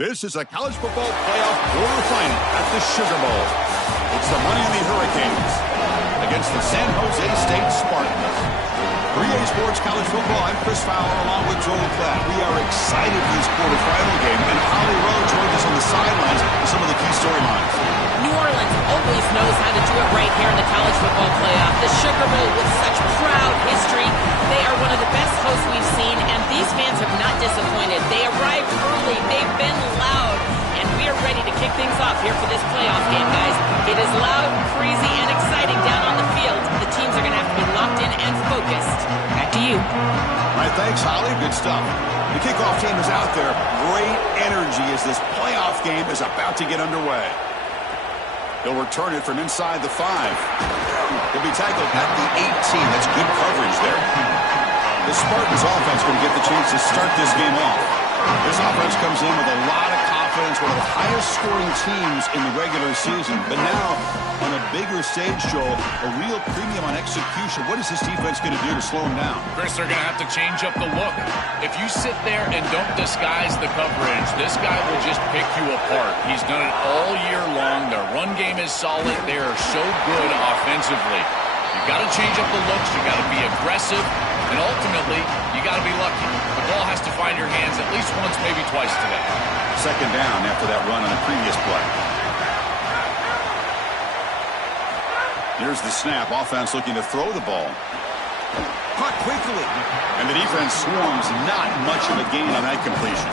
This is a college football playoff quarterfinal at the Sugar Bowl. It's the Miami Hurricanes against the San Jose State Spartans. 3A Sports College Football, I'm Chris Fowler along with Joel Klatt. We are excited for this quarterfinal game, and Holly Rowe joins us on the sidelines with some of the key storylines. New Orleans always knows how to do it right here in the college football playoff. The Sugar Bowl with such proud history. They are one of the best hosts we've seen, and these fans have not disappointed. They arrived early. They've been loud, and we are ready to kick things off here for this playoff game, guys. It is loud, crazy, and exciting down on the field. The teams are going to have to be locked in and focused. Back to you. All right, thanks, Holly. Good stuff. The kickoff team is out there. Great energy as this playoff game is about to get underway. He'll return it from inside the 5. He'll be tackled at the 18. That's good coverage there. The Spartans offense going to get the chance to start this game off. This offense comes in with a lot of confidence, one of the highest scoring teams in the regular season. But now, on a bigger stage, Joel, a real premium on execution. What is this defense going to do to slow them down? Chris, they're going to have to change up the look. If you sit there and don't disguise the coverage, this guy will just pick you apart. He's done it all year long. Their run game is solid. They are so good offensively. You've got to change up the looks. You've got to be aggressive. And ultimately, you got to be lucky. The ball has to find your hands at least once, maybe twice today. Second down after that run on the previous play. Here's the snap. Offense looking to throw the ball. Caught quickly. And the defense swarms. Not much of a gain on that completion.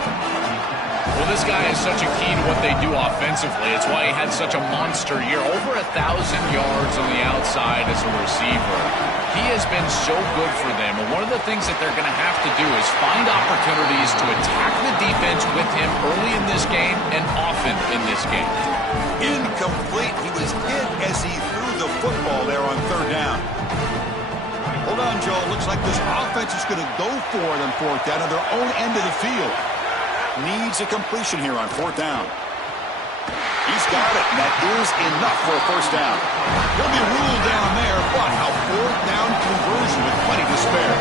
Well, this guy is such a key to what they do offensively. It's why he had such a monster year. Over 1,000 yards on the outside as a receiver. He has been so good for them. And one of the things that they're going to have to do is find opportunities to attack the defense with him early in this game and often in this game. Incomplete. He was hit as he threw the football there on third down. Hold on, Joe. Looks like this offense is going to go for it on fourth down at their own end of the field. Needs a completion here on fourth down. He's got it, and that is enough for a first down. He'll be ruled down there, but a fourth down conversion with plenty to spare.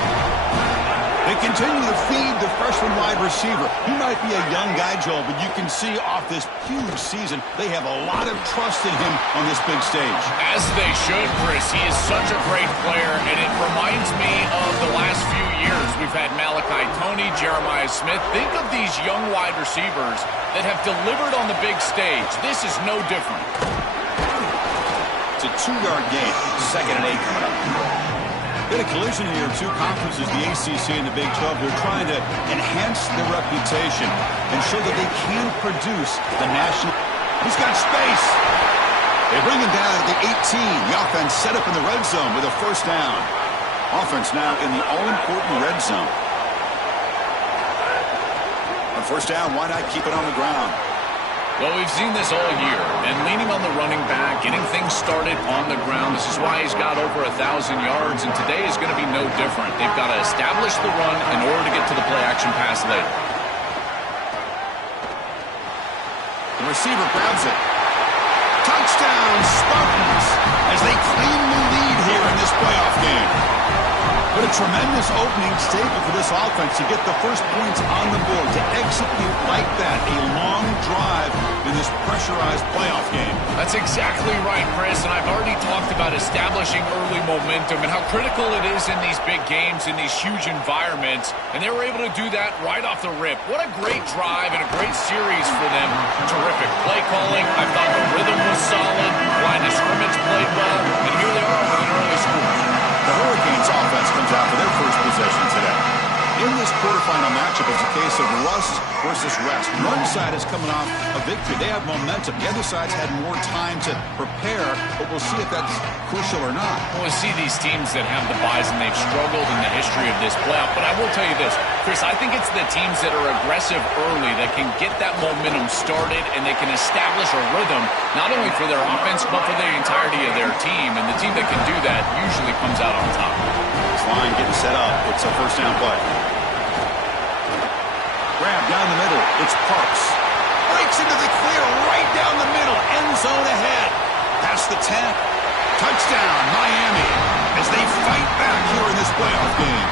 They continue to feed the freshman wide receiver. He might be a young guy, Joel, but you can see off this huge season, they have a lot of trust in him on this big stage. As they should, Chris. He is such a great player, and it reminds me of the last few years. We've had Malachi Tony, Jeremiah Smith. Think of these young wide receivers that have delivered on the big stage. This is no different. It's a 2-yard gain. Second and 8 coming up. Been a collision here of two conferences, the ACC and the Big 12. They're trying to enhance their reputation and show that they can produce the national. He's got space. They bring him down at the 18. The offense set up in the red zone with a first down. Offense now in the all-important red zone. On first down, why not keep it on the ground? Well, we've seen this all year, and leaning on the running back, getting things started on the ground. This is why he's got over 1,000 yards, and today is going to be no different. They've got to establish the run in order to get to the play-action pass later. The receiver grabs it. Touchdown, Spartans, as they claim the lead here in this playoff game. But a tremendous opening statement for this offense to get the first points on the board, to execute like that, a long drive in this pressurized playoff game. That's exactly right, Chris, and I've already talked about establishing early momentum and how critical it is in these big games, in these huge environments, and they were able to do that right off the rip. What a great drive and a great series for them. Terrific play calling. I thought the rhythm was solid. Line of scrimmage played well, and here they are with an early score. The Hurricanes offense comes out for their first possession today. In this quarterfinal matchup, it's a case of rust versus rest. One side is coming off a victory. They have momentum. The other side's had more time to prepare, but we'll see if that's crucial or not. We'll see these teams that have the buys, and they've struggled in the history of this playoff. But I will tell you this, Chris, I think it's the teams that are aggressive early that can get that momentum started, and they can establish a rhythm, not only for their offense, but for the entirety of their team. And the team that can do that usually comes out on top. This line getting set up. It's a first down play. Grab down the middle. It's Parks. Breaks into the clear right down the middle. End zone ahead. Past the 10. Touchdown, Miami, as they fight back here in this playoff game.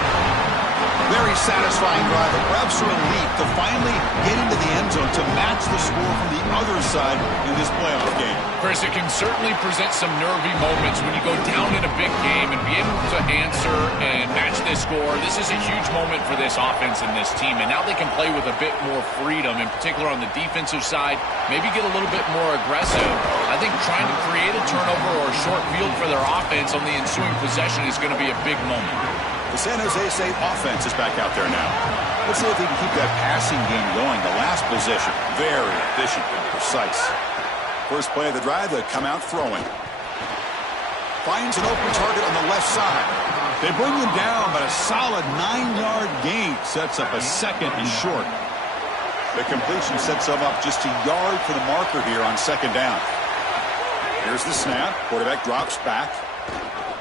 Very satisfying drive. It grabs her elite to finally get into the end zone to match the score from the other side in this playoff game. Chris, it can certainly present some nervy moments when you go down in a big game and be able to answer and match this score. This is a huge moment for this offense and this team, and now they can play with a bit more freedom, in particular on the defensive side, maybe get a little bit more aggressive. I think trying to create a turnover or a short field for their offense on the ensuing possession is going to be a big moment. The San Jose State offense is back out there now. Let's see if they can keep that passing game going. The last possession, very efficient and precise. First play of the drive, they come out throwing. Finds an open target on the left side. They bring him down, but a solid 9-yard gain sets up a second and short. The completion sets them up just a yard for the marker here on second down. Here's the snap. Quarterback drops back.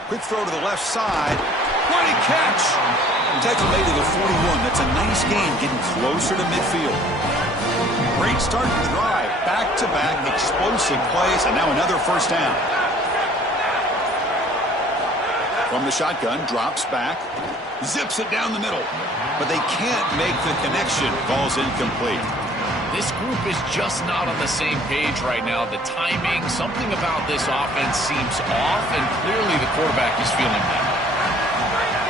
Quick throw to the left side. What a catch! Tackle made to the 41. That's a nice game, getting closer to midfield. Great start to the drive. Back-to-back explosive plays, and now another first down. From the shotgun, drops back. Zips it down the middle. But they can't make the connection. Ball's incomplete. This group is just not on the same page right now. The timing, something about this offense seems off, and clearly the quarterback is feeling that.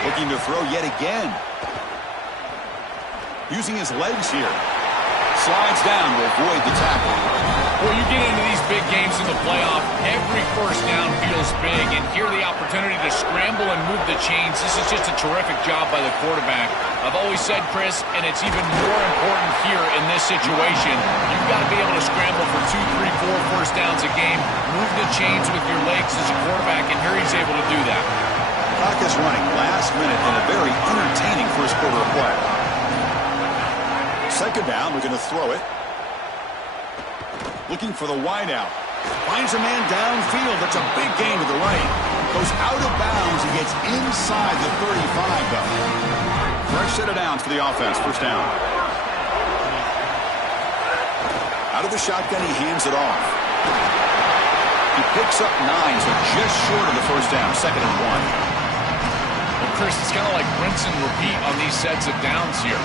Looking to throw yet again. Using his legs here. Slides down to avoid the tackle. Well, you get into these big games in the playoff, every first down feels big, and here the opportunity to scramble and move the chains. This is just a terrific job by the quarterback. I've always said, Chris, and it's even more important here in this situation, you've got to be able to scramble for 2, 3, 4 first downs a game, move the chains with your legs as a quarterback, and here he's able to do that. Clock is running last minute in a very entertaining first quarter of play. Second down, we're going to throw it. Looking for the wideout. Finds a man downfield. That's a big gain to the right. Goes out of bounds. He gets inside the 35, though. Fresh set of downs for the offense. First down. Out of the shotgun, he hands it off. He picks up 9, so just short of the first down. Second and 1. Well, Chris, it's kind of like rinse and repeat on these sets of downs here.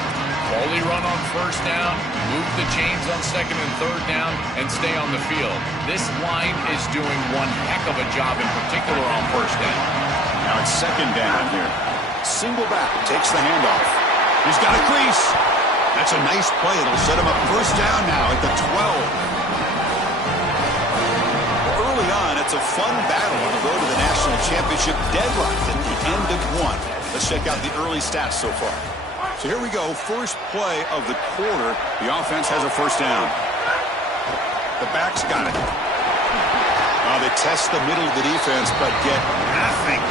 Quality run on first down, move the chains on second and third down, and stay on the field. This line is doing one heck of a job, in particular on first down. Now it's second down here. Single back, takes the handoff. He's got a crease. That's a nice play. It'll set him up first down now at the 12. Early on, it's a fun battle on the road to the national championship deadline at the end of 1. Let's check out the early stats so far. So here we go, first play of the quarter. The offense has a first down. The back's got it. They test the middle of the defense, but get nothing.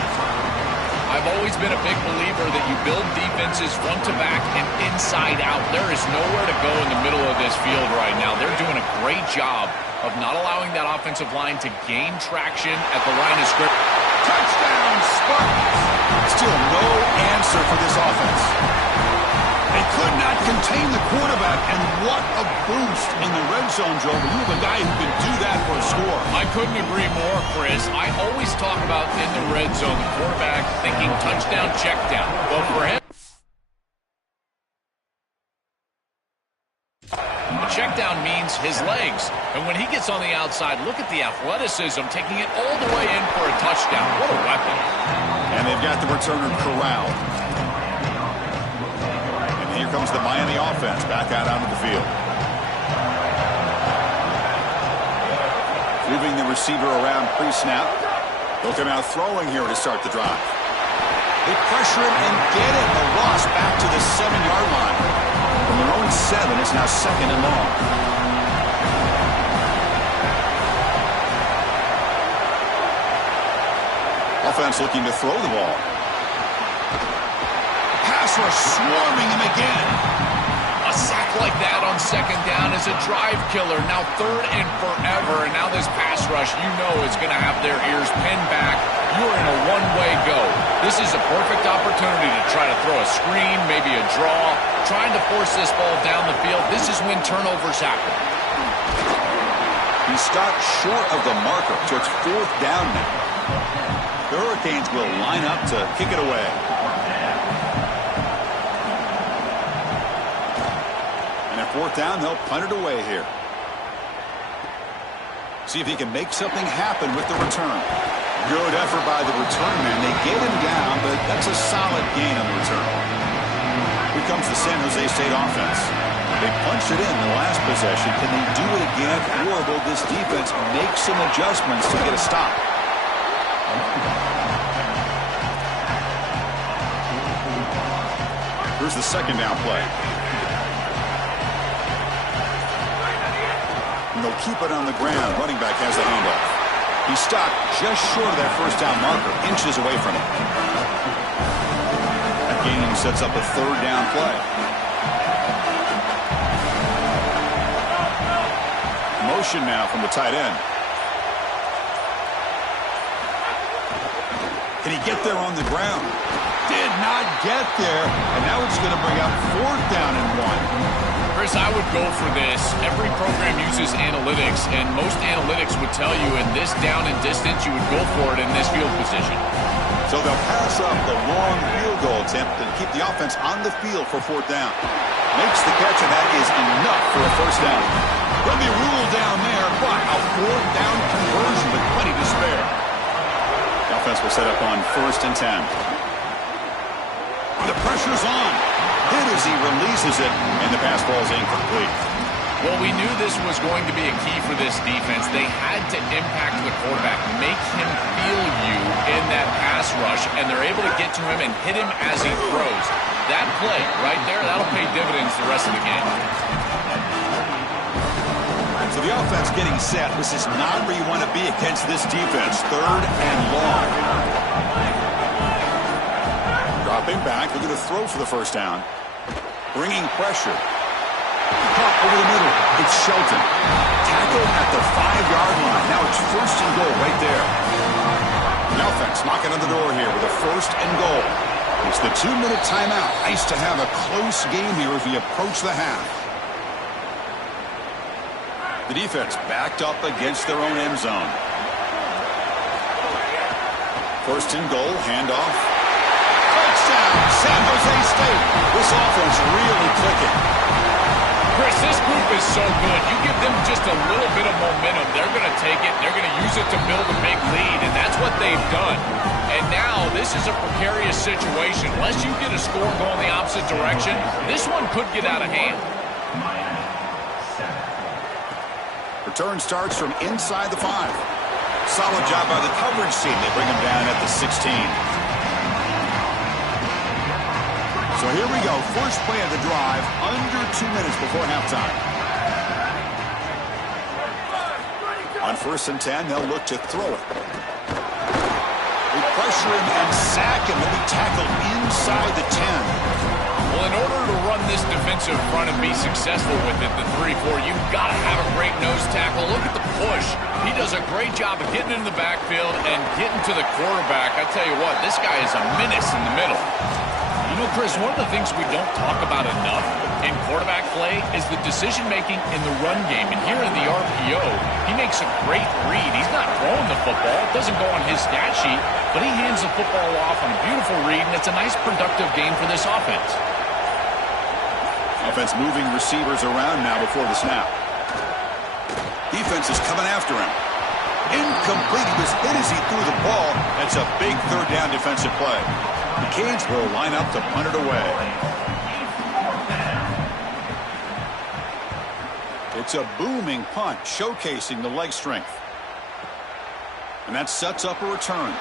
I've always been a big believer that you build defenses front to back and inside out. There is nowhere to go in the middle of this field right now. They're doing a great job of not allowing that offensive line to gain traction at the line of scrimmage. Touchdown, Spartans! Still no answer for this offense. They could not contain the quarterback, and what a boost in the red zone, Joe. But you have a guy who can do that for a score. I couldn't agree more, Chris. I always talk about in the red zone, the quarterback thinking touchdown, check down. Well, for him, a check down means his legs. And when he gets on the outside, look at the athleticism, taking it all the way in for a touchdown. What a weapon. And they've got the returner corralled. Here comes the Miami offense back out onto the field. Moving the receiver around pre-snap. They'll come out throwing here to start the drive. They pressure him and get it. A loss back to the 7-yard line. From their own 7, it's now second and long. Offense looking to throw the ball. Pass rush swarming him again. A sack like that on second down is a drive killer. Now third and forever, and now this pass rush, you know, is going to have their ears pinned back. You're in a one-way go. This is a perfect opportunity to try to throw a screen, maybe a draw, trying to force this ball down the field. This is when turnovers happen. He stopped short of the marker, so it's fourth down now. The Hurricanes will line up to kick it away. fourth down, they'll punt it away here. See if he can make something happen with the return. Good effort by the return man. They get him down, but that's a solid gain on the return. Here comes the San Jose State offense. They punched it in the last possession. Can they do it again? Or will this defense make some adjustments to get a stop? Here's the second down play. And they'll keep it on the ground. Running back has the handoff. He stopped just short of that first down marker, inches away from it. That gain sets up a third down play. Motion now from the tight end. Can he get there on the ground? Did not get there, and now it's going to bring up fourth down and 1. Chris, I would go for this. Every program uses analytics, and most analytics would tell you in this down and distance, you would go for it in this field position. So they'll pass up the long field goal attempt and keep the offense on the field for fourth down. Makes the catch, and that is enough for a first down. There'll be a rule down there, but a fourth down conversion with plenty to spare. The offense will set up on 1st and 10. The pressure's on. Hit as he releases it, and the pass ball is incomplete. Well, we knew this was going to be a key for this defense. They had to impact the quarterback, make him feel you in that pass rush, and they're able to get to him and hit him as he throws. That play right there, that'll pay dividends the rest of the game. So the offense getting set. This is not where you want to be against this defense. 3rd and long. Dropping back, looking to throw for the first down. Bringing pressure. Caught over the middle. It's Shelton. Tackled at the 5-yard line. Now it's 1st and goal right there. The offense knocking on the door here with a 1st and goal. It's the 2-minute timeout. Nice to have a close game here as we approach the half. The defense backed up against their own end zone. 1st and goal, handoff. Touchdown, San Jose State. This offense really clicking. Chris, this group is so good. You give them just a little bit of momentum, they're going to take it, they're going to use it to build a big lead, and that's what they've done. And now this is a precarious situation. Unless you get a score going the opposite direction, this one could get out of hand. Return starts from inside the 5. Solid job by the coverage team. They bring him down at the 16. So here we go. First play of the drive, under 2 minutes before halftime. On 1st and 10, they'll look to throw it. They pressure him and sack him. He'll be tackled inside the 10. Well, in order to run this defensive front and be successful with it, the 3-4, you've got to have a great nose tackle. Look at the push. He does a great job of getting into the backfield and getting to the quarterback. I tell you what, this guy is a menace in the middle. You know, Chris, one of the things we don't talk about enough in quarterback play is the decision-making in the run game. And here in the RPO, he makes a great read. He's not throwing the football. It doesn't go on his stat sheet, but he hands the football off on a beautiful read, and it's a nice, productive game for this offense. Offense moving receivers around now before the snap. Defense is coming after him. Incomplete. He was hit as he threw the ball. That's a big 3rd down defensive play. The Canes will line up to punt it away. It's a booming punt, showcasing the leg strength. And that sets up a return.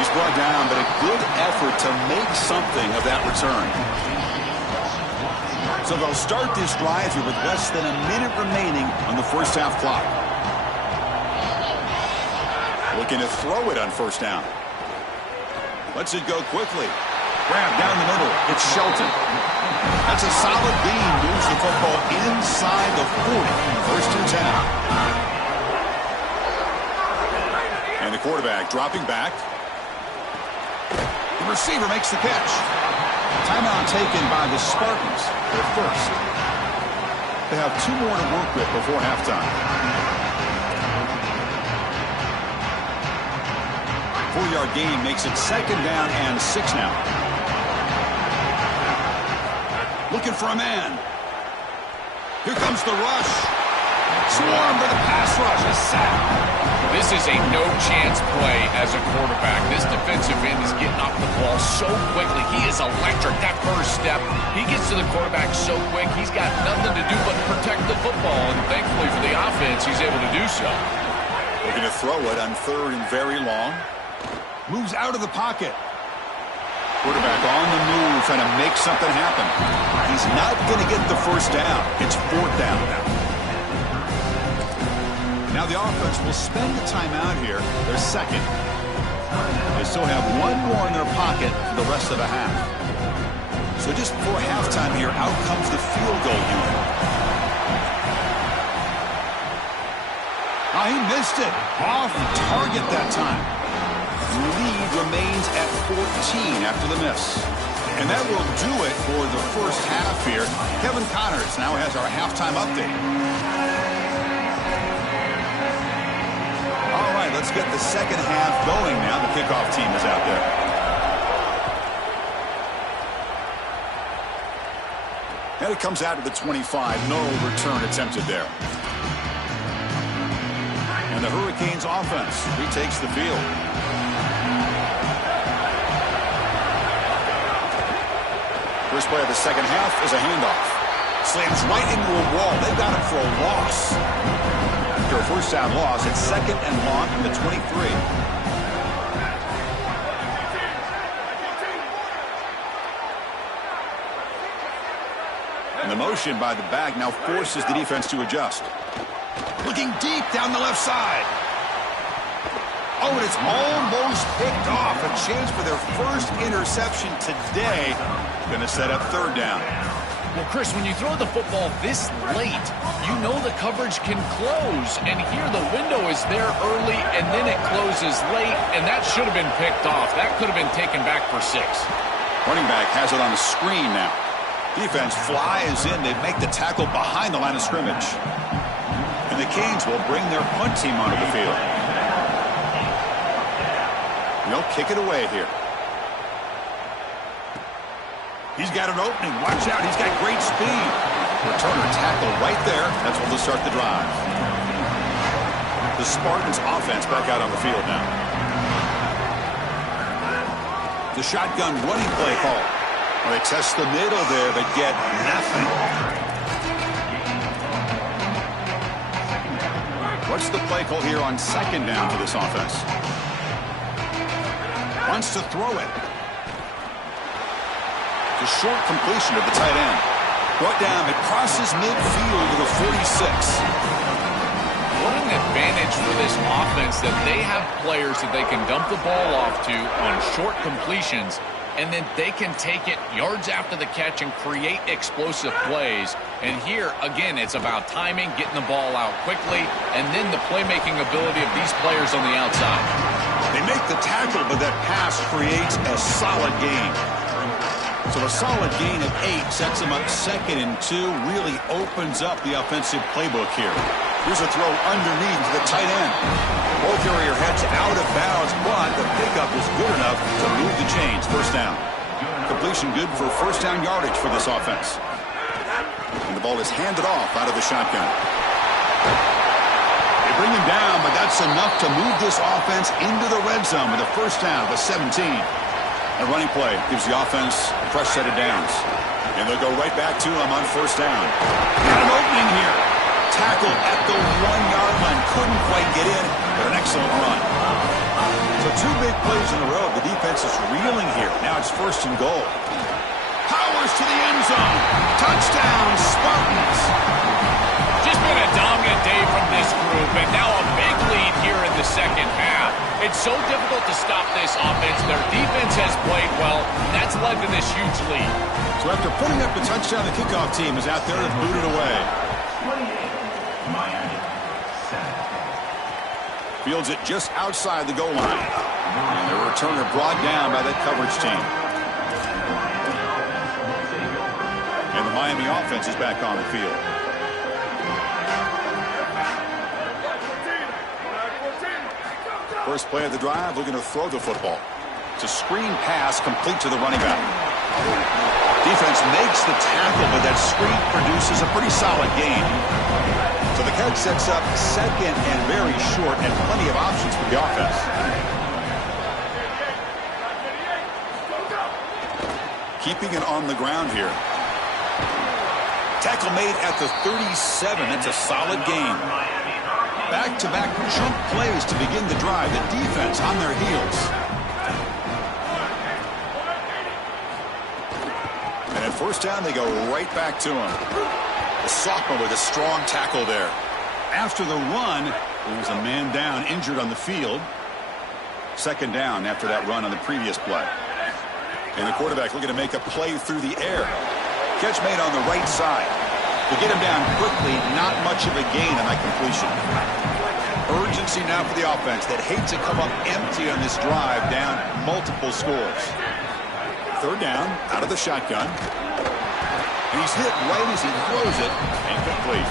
He's brought down, but a good effort to make something of that return. So they'll start this drive here with less than a minute remaining on the first half clock. Looking to throw it on 1st down. Lets it go quickly. Grab down the middle. It's Shelton. That's a solid beam. Moves the football inside the 40. 1st and 10. And the quarterback dropping back. The receiver makes the catch. Timeout taken by the Spartans. Their first. They have 2 more to work with before halftime. 4-yard gain makes it 2nd down and 6 now. Looking for a man. Here comes the rush. Swarm for the pass rush. A sack. This is a no-chance play as a quarterback. This defensive end is getting off the ball so quickly. He is electric. That first step, he gets to the quarterback so quick, he's got nothing to do but protect the football. And thankfully for the offense, he's able to do so. Looking to throw it on 3rd and very long. Moves out of the pocket. Quarterback on the move, trying to make something happen. He's not going to get the first down. It's 4th down now. Now the offense will spend the timeout here. They're second. They still have one more in their pocket for the rest of the half. So just before halftime here, out comes the field goal unit. He missed it. Off target that time. Lead remains at 14 after the miss. And that will do it for the first half here. Kevin Connors now has our halftime update. All right, let's get the second half going now. The kickoff team is out there. And it comes out to the 25. No return attempted there. And the Hurricanes offense retakes the field. First play of the second half is a handoff. Slams right into a wall. They've got him for a loss. After a first down loss, it's 2nd and long from the 23. And the motion by the back now forces the defense to adjust. Looking deep down the left side. Oh, and it's almost picked off. A chance for their first interception today. Going to set up 3rd down. Well, Chris, when you throw the football this late, you know the coverage can close. And here the window is there early, and then it closes late, and that should have been picked off. That could have been taken back for 6. Running back has it on the screen now. Defense flies in. They make the tackle behind the line of scrimmage. And the Canes will bring their punt team onto the field. They'll kick it away here. He's got an opening. Watch out. He's got great speed. Returner tackle right there. That's where they'll start the drive. The Spartans offense back out on the field now. The shotgun running play call. Well, they test the middle there, but get nothing. What's the play call here on 2nd down for this offense? Wants to throw it. The short completion of the tight end. Brought down. It crosses midfield to the 46. What an advantage for this offense that they have players that they can dump the ball off to on short completions, and then they can take it yards after the catch and create explosive plays. And here, again, it's about timing, getting the ball out quickly, and then the playmaking ability of these players on the outside. They make the tackle, but that pass creates a solid gain. So a solid gain of 8 sets them up 2nd and 2, really opens up the offensive playbook here. Here's a throw underneath to the tight end. Ball carrier heads out of bounds, but the pickup is good enough to move the chains. First down. Completion good for first down yardage for this offense. And the ball is handed off out of the shotgun. They bring him down, but that's enough to move this offense into the red zone with a first down at the 17. A running play gives the offense a fresh set of downs. And they'll go right back to him on first down. Got an opening here. Tackle at the 1-yard line. Couldn't quite get in, but an excellent run. So 2 big plays in a row. The defense is reeling here. Now it's 1st and goal. Powers to the end zone. Touchdown, Spartans. Just been a dominant day from this group, and now a big lead here in the second half. It's so difficult to stop this offense. Their defense has played well, and that's led to this huge lead. So after putting up the touchdown, the kickoff team is out there to boot it away. Fields it just outside the goal line. And the returner brought down by that coverage team. And the Miami offense is back on the field. First play of the drive, looking to throw the football. It's a screen pass complete to the running back. Defense makes the tackle, but that screen produces a pretty solid gain. So the catch sets up second and very short, and plenty of options for the offense. Keeping it on the ground here. Tackle made at the 37. That's a solid gain. Back-to-back jump plays to begin the drive. The defense on their heels. And at first down, they go right back to him. The sophomore with a strong tackle there. After the run, there's a man down, injured on the field. Second down after that run on the previous play. And the quarterback looking to make a play through the air. Catch made on the right side. To get him down quickly, not much of a gain on that completion. Urgency now for the offense that hate to come up empty on this drive, down multiple scores. Third down, out of the shotgun. And he's hit right as he throws it. Incomplete.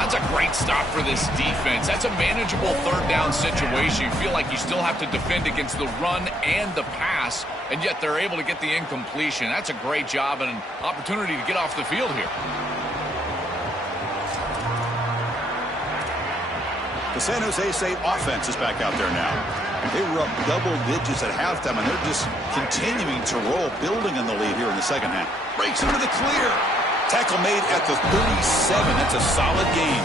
That's a great stop for this defense. That's a manageable third down situation. You feel like you still have to defend against the run and the pass, and yet they're able to get the incompletion. That's a great job and an opportunity to get off the field here. The San Jose State offense is back out there now. They were up double digits at halftime, and they're just continuing to roll, building on the lead here in the second half. Breaks into the clear. Tackle made at the 37. That's a solid gain.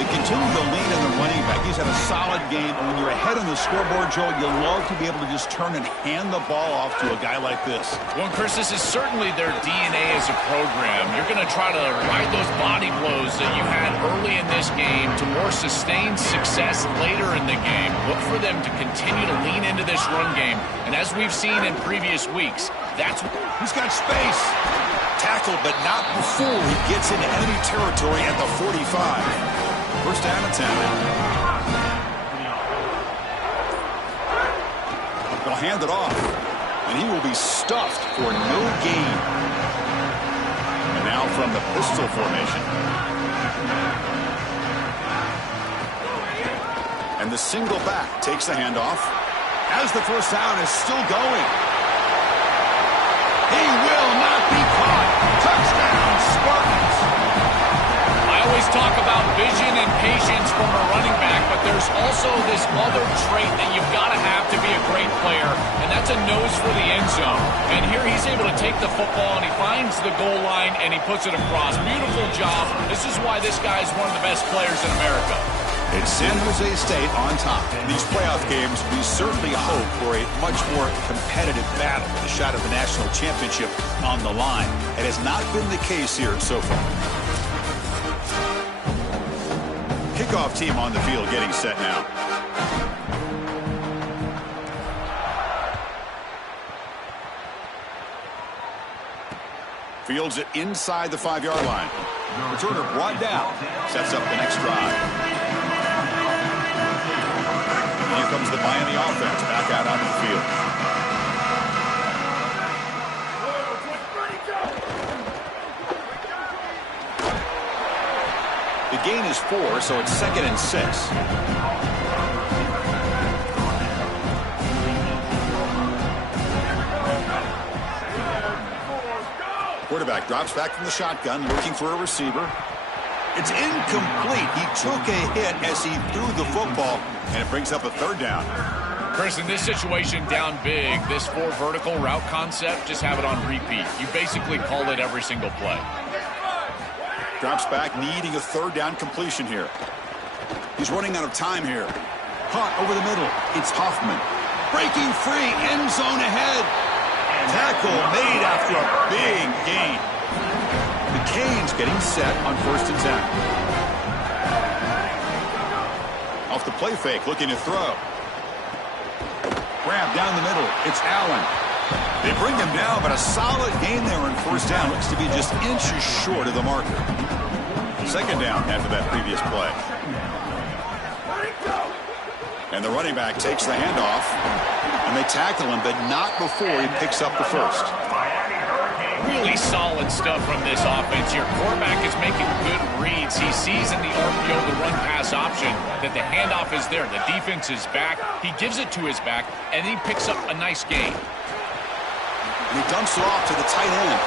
They continue to lean in the running back. He's had a solid game. And when you're ahead on the scoreboard, Joe, you love to be able to just turn and hand the ball off to a guy like this. Well, Chris, this is certainly their DNA as a program. You're going to try to ride those body blows that you had early in this game to more sustained success later in the game. Look for them to continue to lean into this run game. And as we've seen in previous weeks, that's... He's got space. Tackle, but not before he gets into enemy territory at the 45. First down and 10. They'll hand it off, and he will be stuffed for no gain. And now from the pistol formation. And the single back takes the handoff as the first down is still going. He will not be caught. Touchdown, Spartans. I always talk about vision and patience from a running back, but there's also this other trait that you've got to have to be a great player, and that's a nose for the end zone. And here he's able to take the football, and he finds the goal line, and he puts it across. Beautiful job. This is why this guy is one of the best players in America. It's San Jose State on top. In these playoff games, we certainly hope for a much more competitive battle with a shot at the national championship on the line. It has not been the case here so far. Kickoff team on the field getting set now. Fields it inside the 5-yard line. Returner brought down. Sets up the next drive. Here comes the Miami offense back out onto the field. The gain is 4, so it's 2nd and 6. Quarterback drops back from the shotgun, looking for a receiver. It's incomplete. He took a hit as he threw the football, and it brings up a third down. Chris, in this situation, down big, this 4 vertical route concept, just have it on repeat. You basically call it every single play. Drops back, needing a third down completion here. He's running out of time here. Caught over the middle. It's Hoffman. Breaking free, end zone ahead. Tackle made after a big gain. The Canes getting set on 1st and 10. Off the play fake, looking to throw. Grab down the middle. It's Allen. They bring him down, but a solid gain there on 1st down. Looks to be just inches short of the marker. 2nd down after that previous play. And the running back takes the handoff. And they tackle him, but not before he picks up the first. Really solid stuff from this offense. Your quarterback is making good reads. He sees in the RPO, the run-pass option, that the handoff is there. The defense is back. He gives it to his back, and he picks up a nice gain. And he dumps it off to the tight end.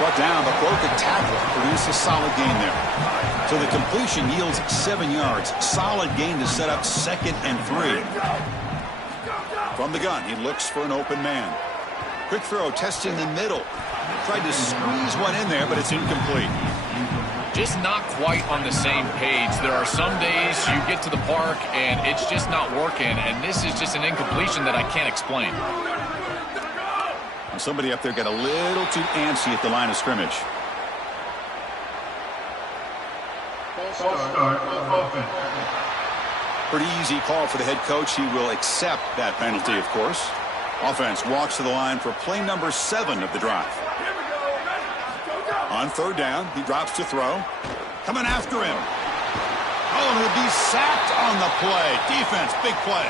Brought down, but broke a tackle. Produced a solid gain there. So the completion yields 7 yards. Solid gain to set up 2nd and 3. From the gun, he looks for an open man. Quick throw, testing the middle. Tried to squeeze one in there, but it's incomplete. Just not quite on the same page. There are some days you get to the park and it's just not working, and this is just an incompletion that I can't explain. Somebody up there got a little too antsy at the line of scrimmage. Pretty easy call for the head coach. He will accept that penalty, of course. Offense walks to the line for play number 7 of the drive. On 3rd down, he drops to throw. Coming after him. Oh, and he'll be sacked on the play. Defense, big play.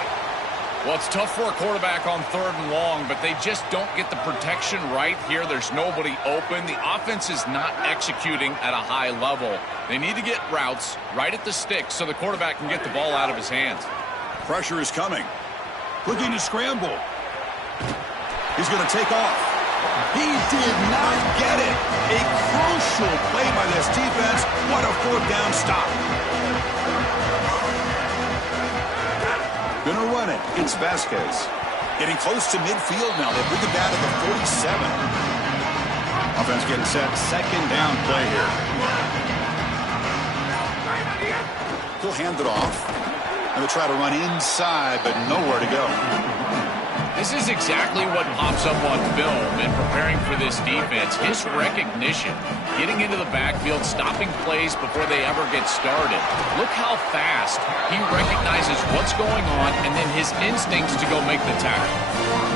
Well, it's tough for a quarterback on 3rd and long, but they just don't get the protection right here. There's nobody open. The offense is not executing at a high level. They need to get routes right at the stick so the quarterback can get the ball out of his hands. Pressure is coming. Looking to scramble. He's going to take off. He did not get it. A crucial play by this defense. What a 4th down stop. Gonna run it. It's Vasquez. Getting close to midfield now. They bring it down to the 47. Offense getting set. 2nd down play here. He'll hand it off. And they'll try to run inside, but nowhere to go. This is exactly what pops up on film in preparing for this defense. His recognition, getting into the backfield, stopping plays before they ever get started. Look how fast he recognizes what's going on and then his instincts to go make the tackle.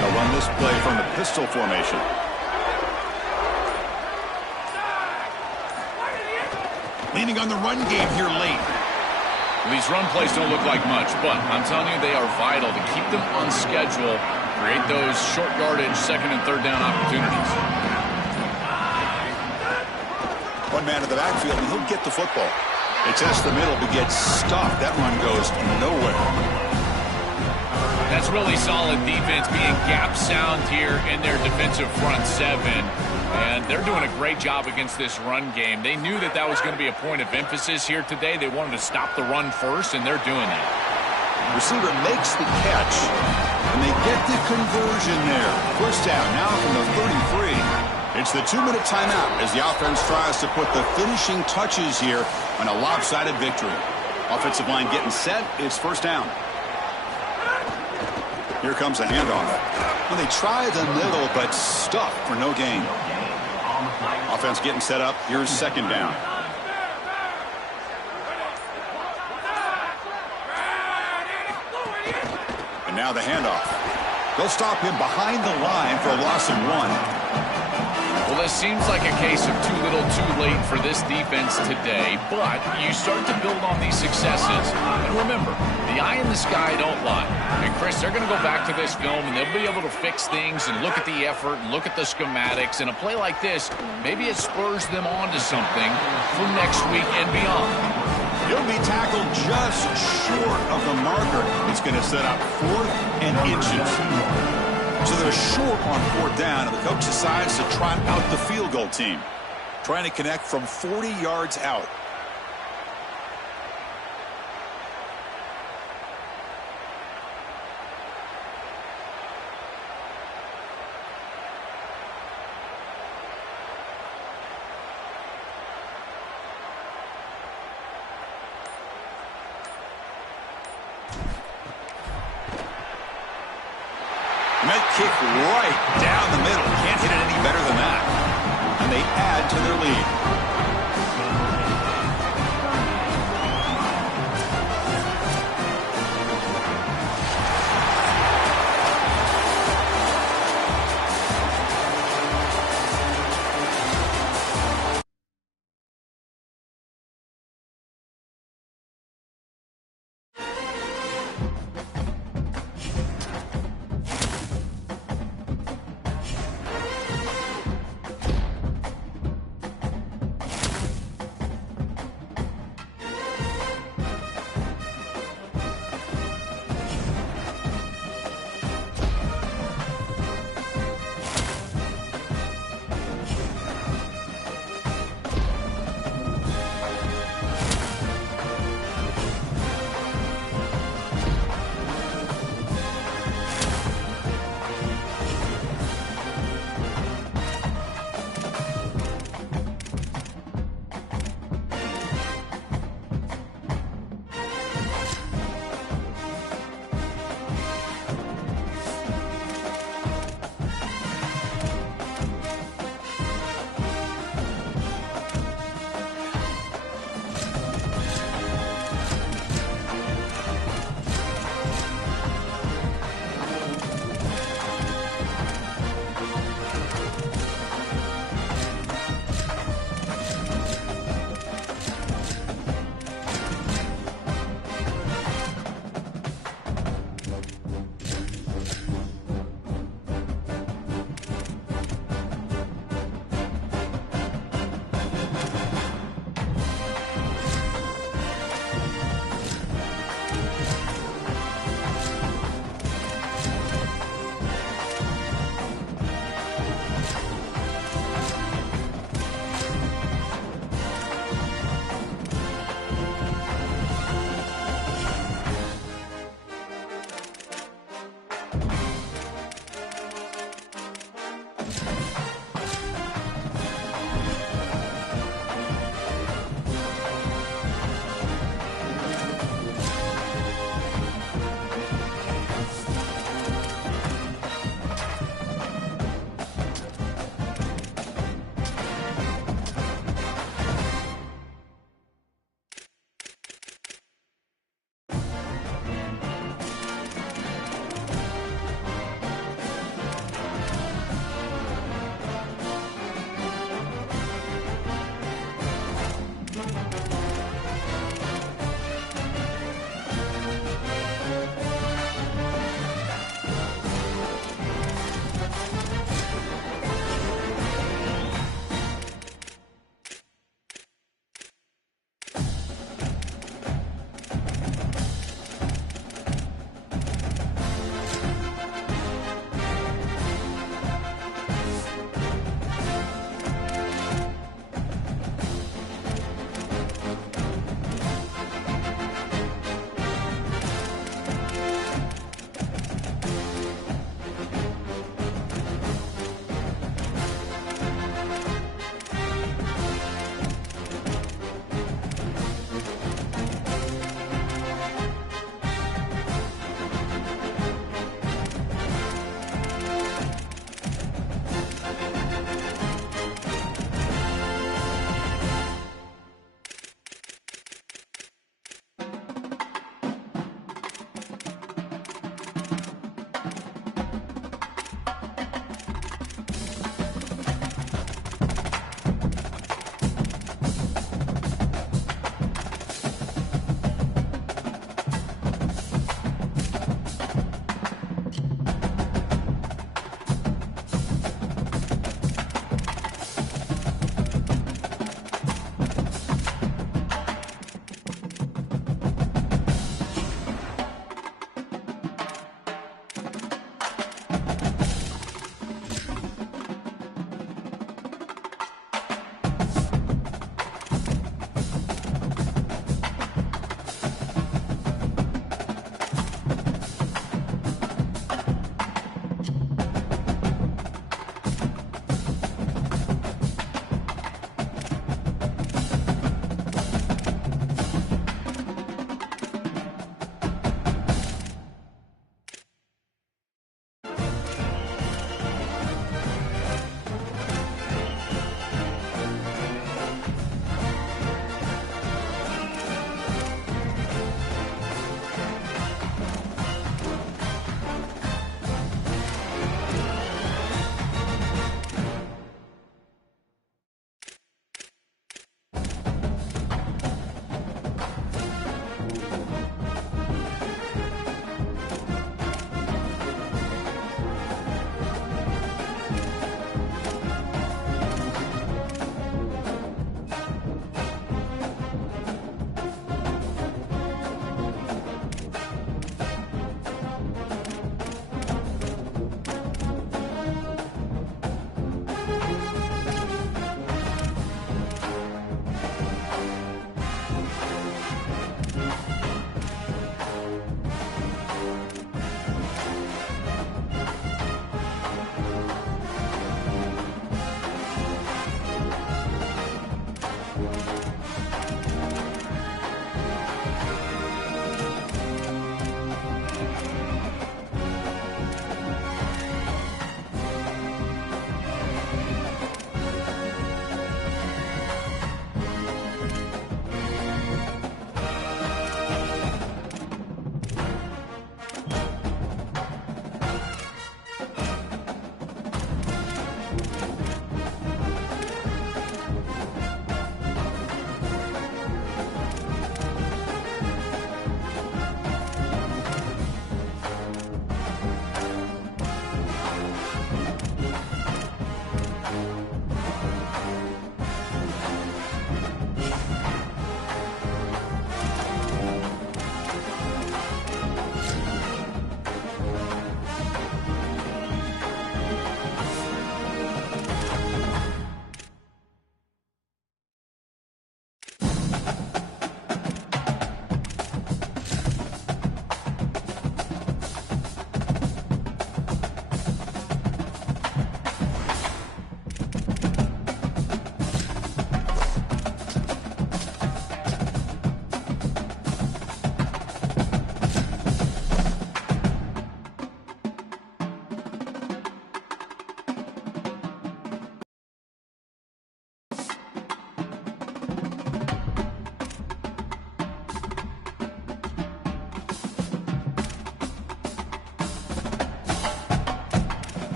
They'll run this play from the pistol formation. Leaning on the run game here late. These run plays don't look like much, but I'm telling you, they are vital to keep them on schedule, create those short yardage 2nd and 3rd down opportunities. One man in the backfield, and he'll get the football. They test the middle, but gets stuffed. That run goes nowhere. That's really solid defense, being gap sound here in their defensive front 7. And they're doing a great job against this run game. They knew that that was going to be a point of emphasis here today. They wanted to stop the run first, and they're doing that. Receiver makes the catch, and they get the conversion there. 1st down now from the 33. It's the 2-minute timeout as the offense tries to put the finishing touches here on a lopsided victory. Offensive line getting set. It's 1st down. Here comes a handoff. Well, they try the middle, but stuffed for no gain. Offense getting set up. Here's 2nd down. And now the handoff. They'll stop him behind the line for a loss of 1. Well, this seems like a case of too little too late for this defense today, but you start to build on these successes. And remember, the eye in the sky don't lie. And Chris, they're going to go back to this film and they'll be able to fix things and look at the effort and look at the schematics. And a play like this, maybe it spurs them on to something for next week and beyond. He'll be tackled just short of the marker. It's going to set up 4th and inches. So they're short on 4th down, and the coach decides to trot out the field goal team, trying to connect from 40 yards out. And that kick right down the middle. Can't hit it any better than that. And they add to their lead.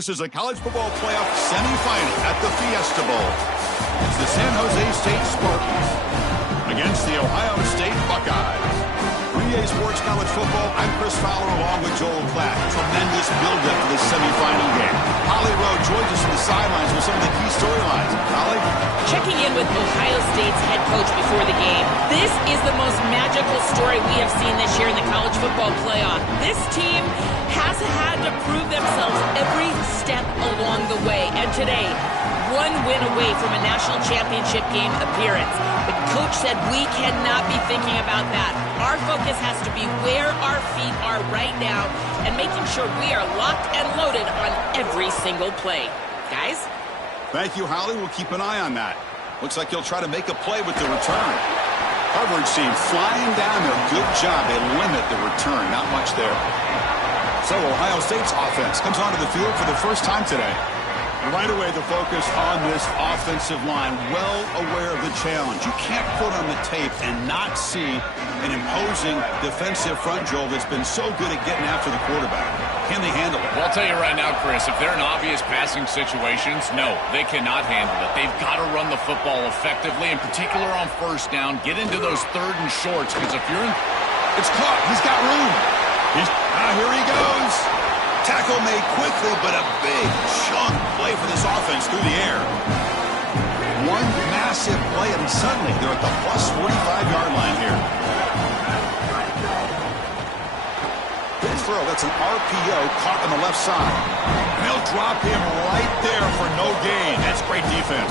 This is a college football playoff semifinal at the Fiesta Bowl. It's the San Jose State Spartans against the Ohio State Buckeyes. 3A Sports College Football, I'm Chris Fowler along with Joel Klatt. Tremendous build-up for this semifinal game. Holly Rowe joins us from the sidelines with some of the key storylines. Holly? Checking in with Ohio State's head coach before the game. This is the most magical story we have seen this year in the college football playoff. This team has had to prove themselves every step along the way. And today, one win away from a national championship game appearance. The coach said we cannot be thinking about that. Our focus has to be where our feet are right now and making sure we are locked and loaded on every single play. Guys? Thank you, Holly. We'll keep an eye on that. Looks like he'll try to make a play with the return. Coverage team flying down there. Good job. They limit the return. Not much there. So Ohio State's offense comes onto the field for the first time today. And right away, the focus on this offensive line, well aware of the challenge. You can't put on the tape and not see an imposing defensive front, Joel, that's been so good at getting after the quarterback. Can they handle it? Well, I'll tell you right now, Chris, if they're in obvious passing situations, no, they cannot handle it. They've got to run the football effectively, in particular on first down, get into those third and shorts, because if you're in... It's caught. He's got room. Here he goes. Tackle made quickly, but a big chunk play for this offense through the air. One massive play, and suddenly they're at the plus 45-yard line here. Good throw. That's an RPO caught on the left side. And they'll drop him right there for no gain. That's great defense.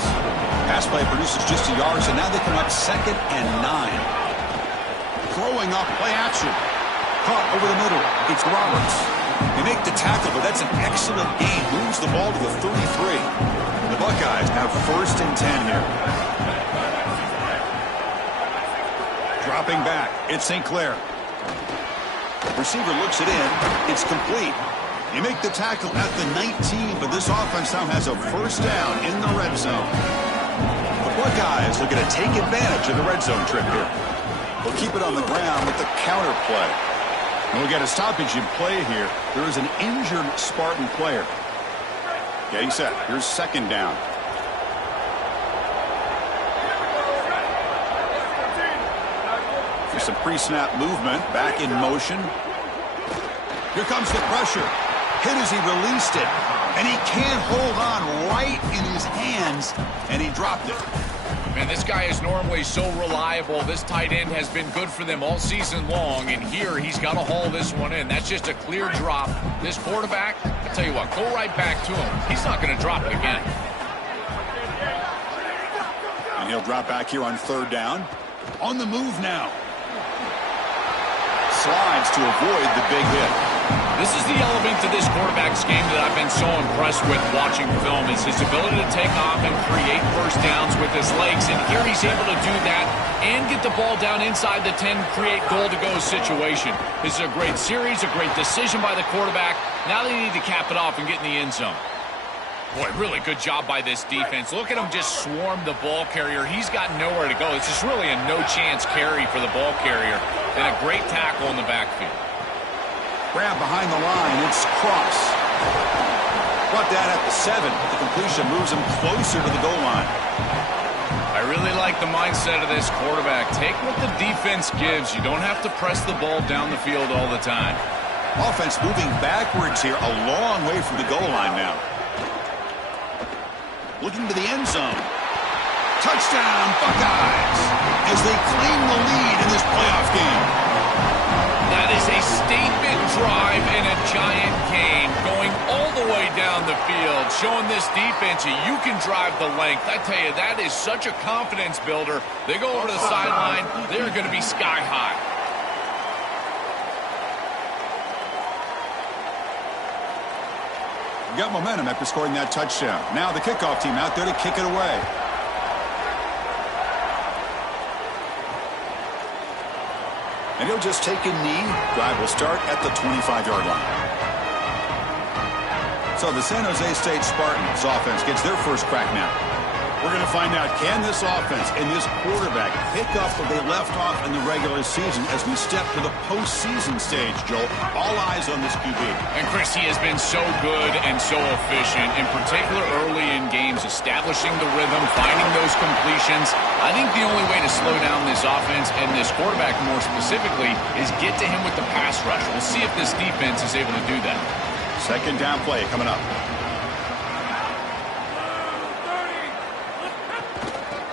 Pass play produces just a yard, so now they come up 2nd and 9. Throwing up play action. Caught over the middle. It's Roberts. They make the tackle, but that's an excellent gain. Moves the ball to the 33. The Buckeyes have 1st and 10 here. Dropping back. It's St. Clair. Receiver looks it in. It's complete. You make the tackle at the 19, but this offense now has a 1st down in the red zone. The Buckeyes looking to take advantage of the red zone trip here. They'll keep it on the ground with the counter play. And we'll get a stoppage in play here. There is an injured Spartan player. Getting set. Here's 2nd down. There's some pre-snap movement. Back in motion. Here comes the pressure. Hit as he released it. And he can't hold on right in his hands. And he dropped it. Man, this guy is normally so reliable. This tight end has been good for them all season long, and here he's got to haul this one in. That's just a clear drop. This quarterback, I tell you what, go right back to him. He's not going to drop it again. And he'll drop back here on 3rd down. On the move now. Slides to avoid the big hit. This is the element to this quarterback's game that I've been so impressed with watching film, is his ability to take off and create 1st downs with his legs. And here he's able to do that and get the ball down inside the 10, create goal-to-go situation. This is a great series, a great decision by the quarterback. Now they need to cap it off and get in the end zone. Boy, really good job by this defense. Look at him just swarm the ball carrier. He's got nowhere to go. This is really a no-chance carry for the ball carrier. And a great tackle in the backfield. Grab behind the line. It's Cross. Brought down at the 7. The completion moves him closer to the goal line. I really like the mindset of this quarterback. Take what the defense gives. You don't have to press the ball down the field all the time. Offense moving backwards here, a long way from the goal line now. Looking to the end zone. Touchdown, Buckeyes, as they claim the lead in this playoff game. That is a statement drive and a giant gain, going all the way down the field, showing this defense you can drive the length. I tell you, that is such a confidence builder. They go over to the sideline, they're going to be sky high. Got momentum after scoring that touchdown. Now the kickoff team out there to kick it away. And he'll just take a knee. Drive will start at the 25-yard line. So the San Jose State Spartans offense gets their first crack now. We're going to find out, can this offense and this quarterback pick up what they left off in the regular season as we step to the postseason stage, Joel? All eyes on this QB. And Chris, he has been so good and so efficient, in particular early in games, establishing the rhythm, finding those completions. I think the only way to slow down this offense and this quarterback more specifically is get to him with the pass rush. We'll see if this defense is able to do that. 2nd down play coming up.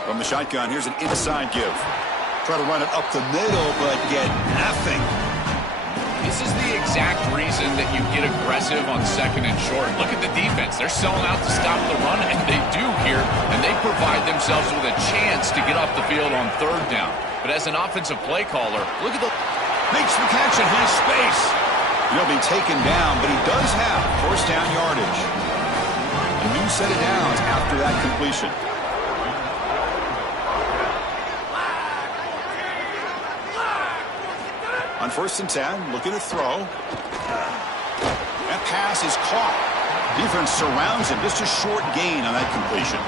From the shotgun, here's an inside give. Try to run it up the middle, but get nothing. This is the exact reason that you get aggressive on 2nd and short. Look at the defense. They're selling out to stop the run, and they do here, and they provide themselves with a chance to get up the field on 3rd down. But as an offensive play caller, look at the... Makes the catch and has space. He'll be taken down, but he does have 1st down yardage. A new set of downs after that completion. On 1st and 10, looking to throw. That pass is caught. Defense surrounds him. Just a short gain on that completion.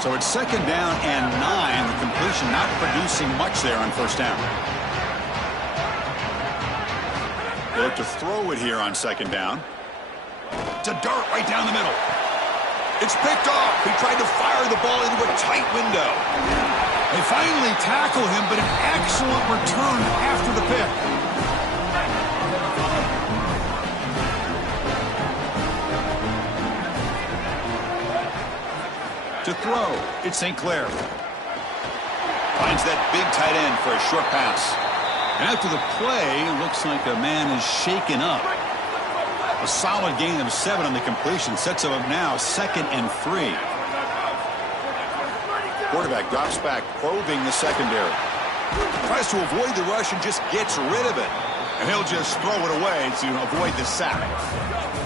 So it's 2nd down and 9. The completion not producing much there on 1st down. They look to throw it here on 2nd down. It's a dart right down the middle. It's picked off. He tried to fire the ball into a tight window. They finally tackle him, but an excellent return after the pick. To throw, it's St. Clair. Finds that big tight end for a short pass. After the play, it looks like a man is shaken up. A solid gain of 7 on the completion. Sets him up now 2nd and 3. Quarterback drops back, probing the secondary. Tries to avoid the rush and just gets rid of it. And he'll just throw it away to avoid the sack.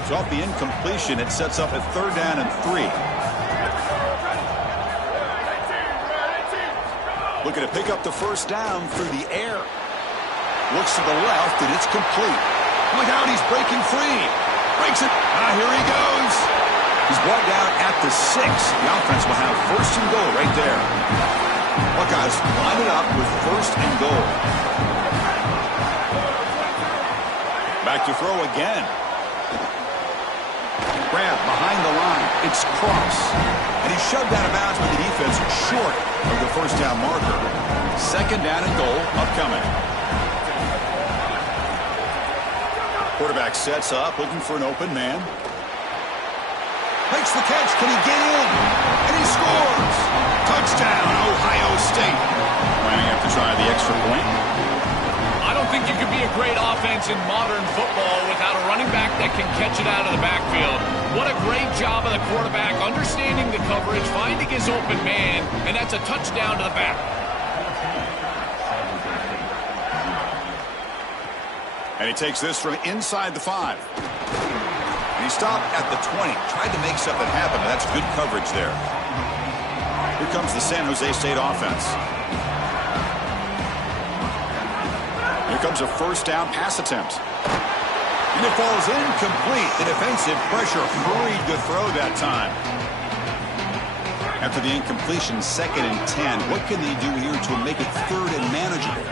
So off the incompletion, it sets up a 3rd down and 3. Looking to pick up the 1st down through the air. Looks to the left, and it's complete. Look out, he's breaking free. Breaks it. Here he goes. He's brought down at the 6. The offense will have 1st and goal right there. Buckeyes line it up with 1st and goal. Back to throw again. Grab behind the line. It's Cross. And he's shoved out of bounds by the defense short of the 1st down marker. 2nd down and goal upcoming. Quarterback sets up, looking for an open man. Makes the catch. Can he get in? And he scores. Touchdown, Ohio State. Might have to try the extra point. I don't think you could be a great offense in modern football without a running back that can catch it out of the backfield. What a great job of the quarterback understanding the coverage, finding his open man, and that's a touchdown to the back. And he takes this from inside the 5. And he stopped at the 20. Tried to make something happen, but that's good coverage there. Here comes the San Jose State offense. Here comes a 1st down pass attempt. And it falls incomplete. The defensive pressure hurried to throw that time. After the incompletion, 2nd and 10. What can they do here to make it 3rd and manageable?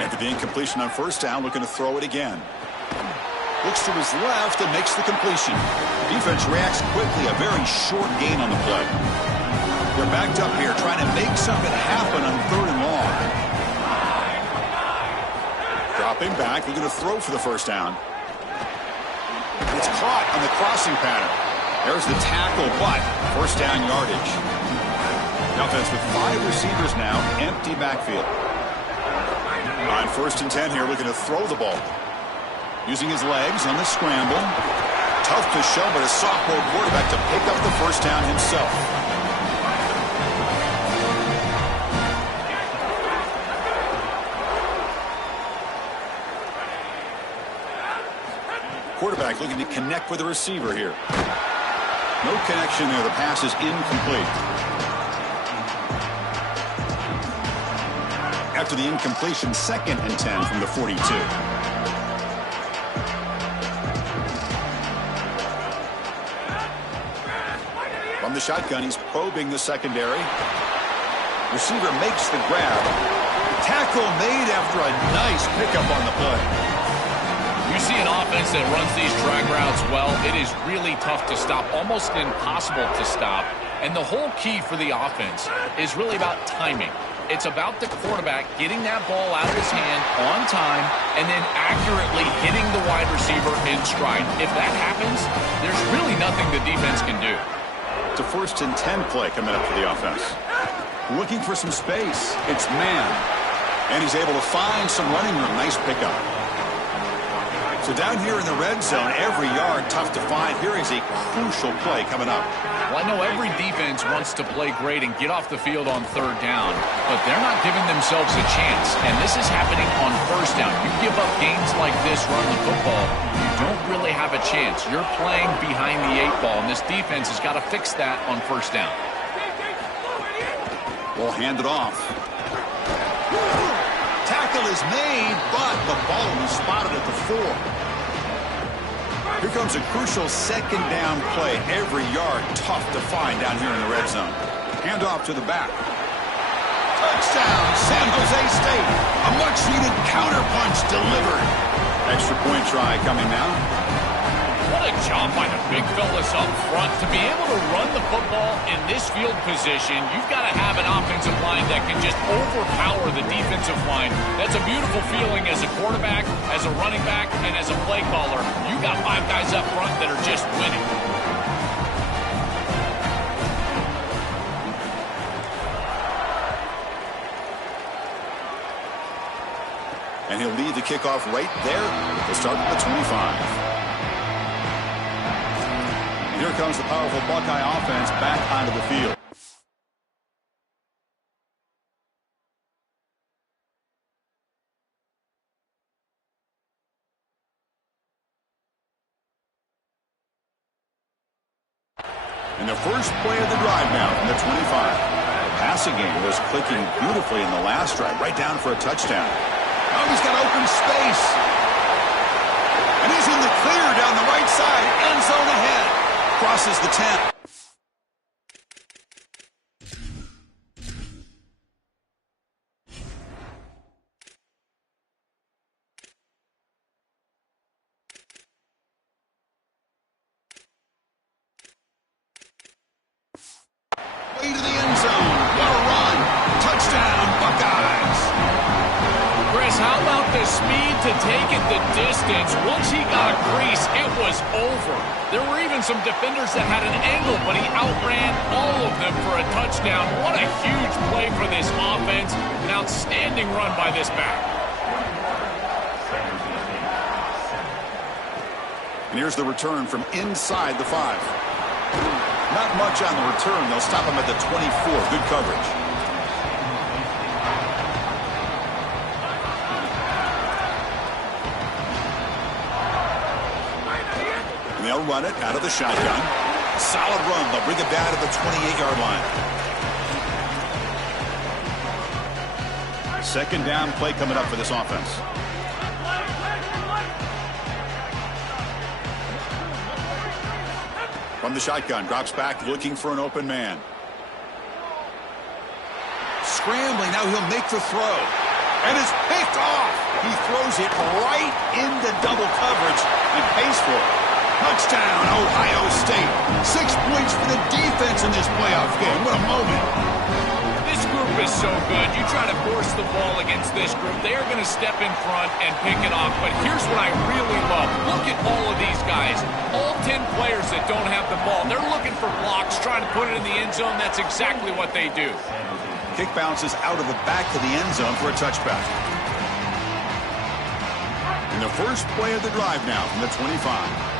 After the incompletion on 1st down, looking to throw it again. Looks to his left and makes the completion. The defense reacts quickly. A very short gain on the play. They're backed up here trying to make something happen on 3rd and long. Dropping back. They're going to throw for the 1st down. It's caught on the crossing pattern. There's the tackle, but 1st down yardage. The offense with 5 receivers now. Empty backfield. On 1st and 10 here, looking to throw the ball. Using his legs on the scramble. Tough to show, but a sophomore quarterback to pick up the 1st down himself. Quarterback looking to connect with the receiver here. No connection there. The pass is incomplete. After the incompletion, 2nd and 10 from the 42. From the shotgun, he's probing the secondary. Receiver makes the grab. Tackle made after a nice pickup on the play. You see an offense that runs these drag routes well, it is really tough to stop, almost impossible to stop. And the whole key for the offense is really about timing. It's about the quarterback getting that ball out of his hand on time and then accurately hitting the wide receiver in stride. If that happens, there's really nothing the defense can do. It's a 1st and 10 play coming up for the offense. Looking for some space. It's man. And he's able to find some running room. Nice pickup. So down here in the red zone, every yard tough to find. Here is a crucial play coming up. Well, I know every defense wants to play great and get off the field on 3rd down, but they're not giving themselves a chance. And this is happening on 1st down. You give up gains like this running the football, you don't really have a chance. You're playing behind the 8 ball, and this defense has got to fix that on 1st down. We'll hand it off. Tackle is made, but the ball was spotted at the 4. Here comes a crucial 2nd down play. Every yard tough to find down here in the red zone. Hand off to the back. Touchdown, San Jose State. A much-needed counterpunch delivered. Extra point try coming now. What a job by the big fellas up front. To be able to run the football in this field position, you've got to have an offensive line that can just overpower the defensive line. That's a beautiful feeling as a quarterback, as a running back, and as a play caller. You got 5 guys up front that are just winning. And he'll lead the kickoff right there. They'll start at the 25. Here comes the powerful Buckeye offense back onto the field. In the first play of the drive now from the 25. The passing game was clicking beautifully in the last drive, right down for a touchdown. Oh, he's got open space. And he's in the clear down the right side. End zone ahead. Crosses the 10. Way to the end zone. What a run. Touchdown, Buckeyes. Chris, how about the speed to take it the distance? Once he got a crease, it was over. There were even some defenders that had an angle, but he outran all of them for a touchdown. What a huge play for this offense. An outstanding run by this back. And here's the return from inside the 5. Not much on the return. They'll stop him at the 24. Good coverage. And they'll run it out of the shotgun. Solid run. They'll bring it down to the 28-yard line. Second down play coming up for this offense. From the shotgun, drops back, looking for an open man. Scrambling, now he'll make the throw. And it's picked off. He throws it right into double coverage and pays for it. Touchdown, Ohio State. 6 points for the defense in this playoff game. What a moment. This group is so good. You try to force the ball against this group, they are going to step in front and pick it off. But here's what I really love. Look at all of these guys. All 10 players that don't have the ball. They're looking for blocks, trying to put it in the end zone. That's exactly what they do. Kick bounces out of the back to the end zone for a touchback. In the first play of the drive now from the 25.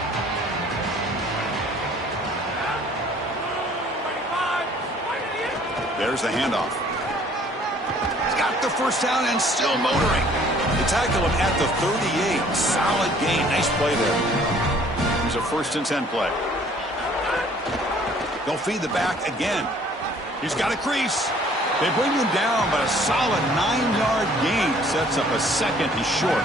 There's the handoff. He's got the first down and still motoring. They tackle him at the 38. Solid gain. Nice play there. Here's a 1st and 10 play. They'll feed the back again. He's got a crease. They bring him down, but a solid 9-yard gain sets up a 2nd and short.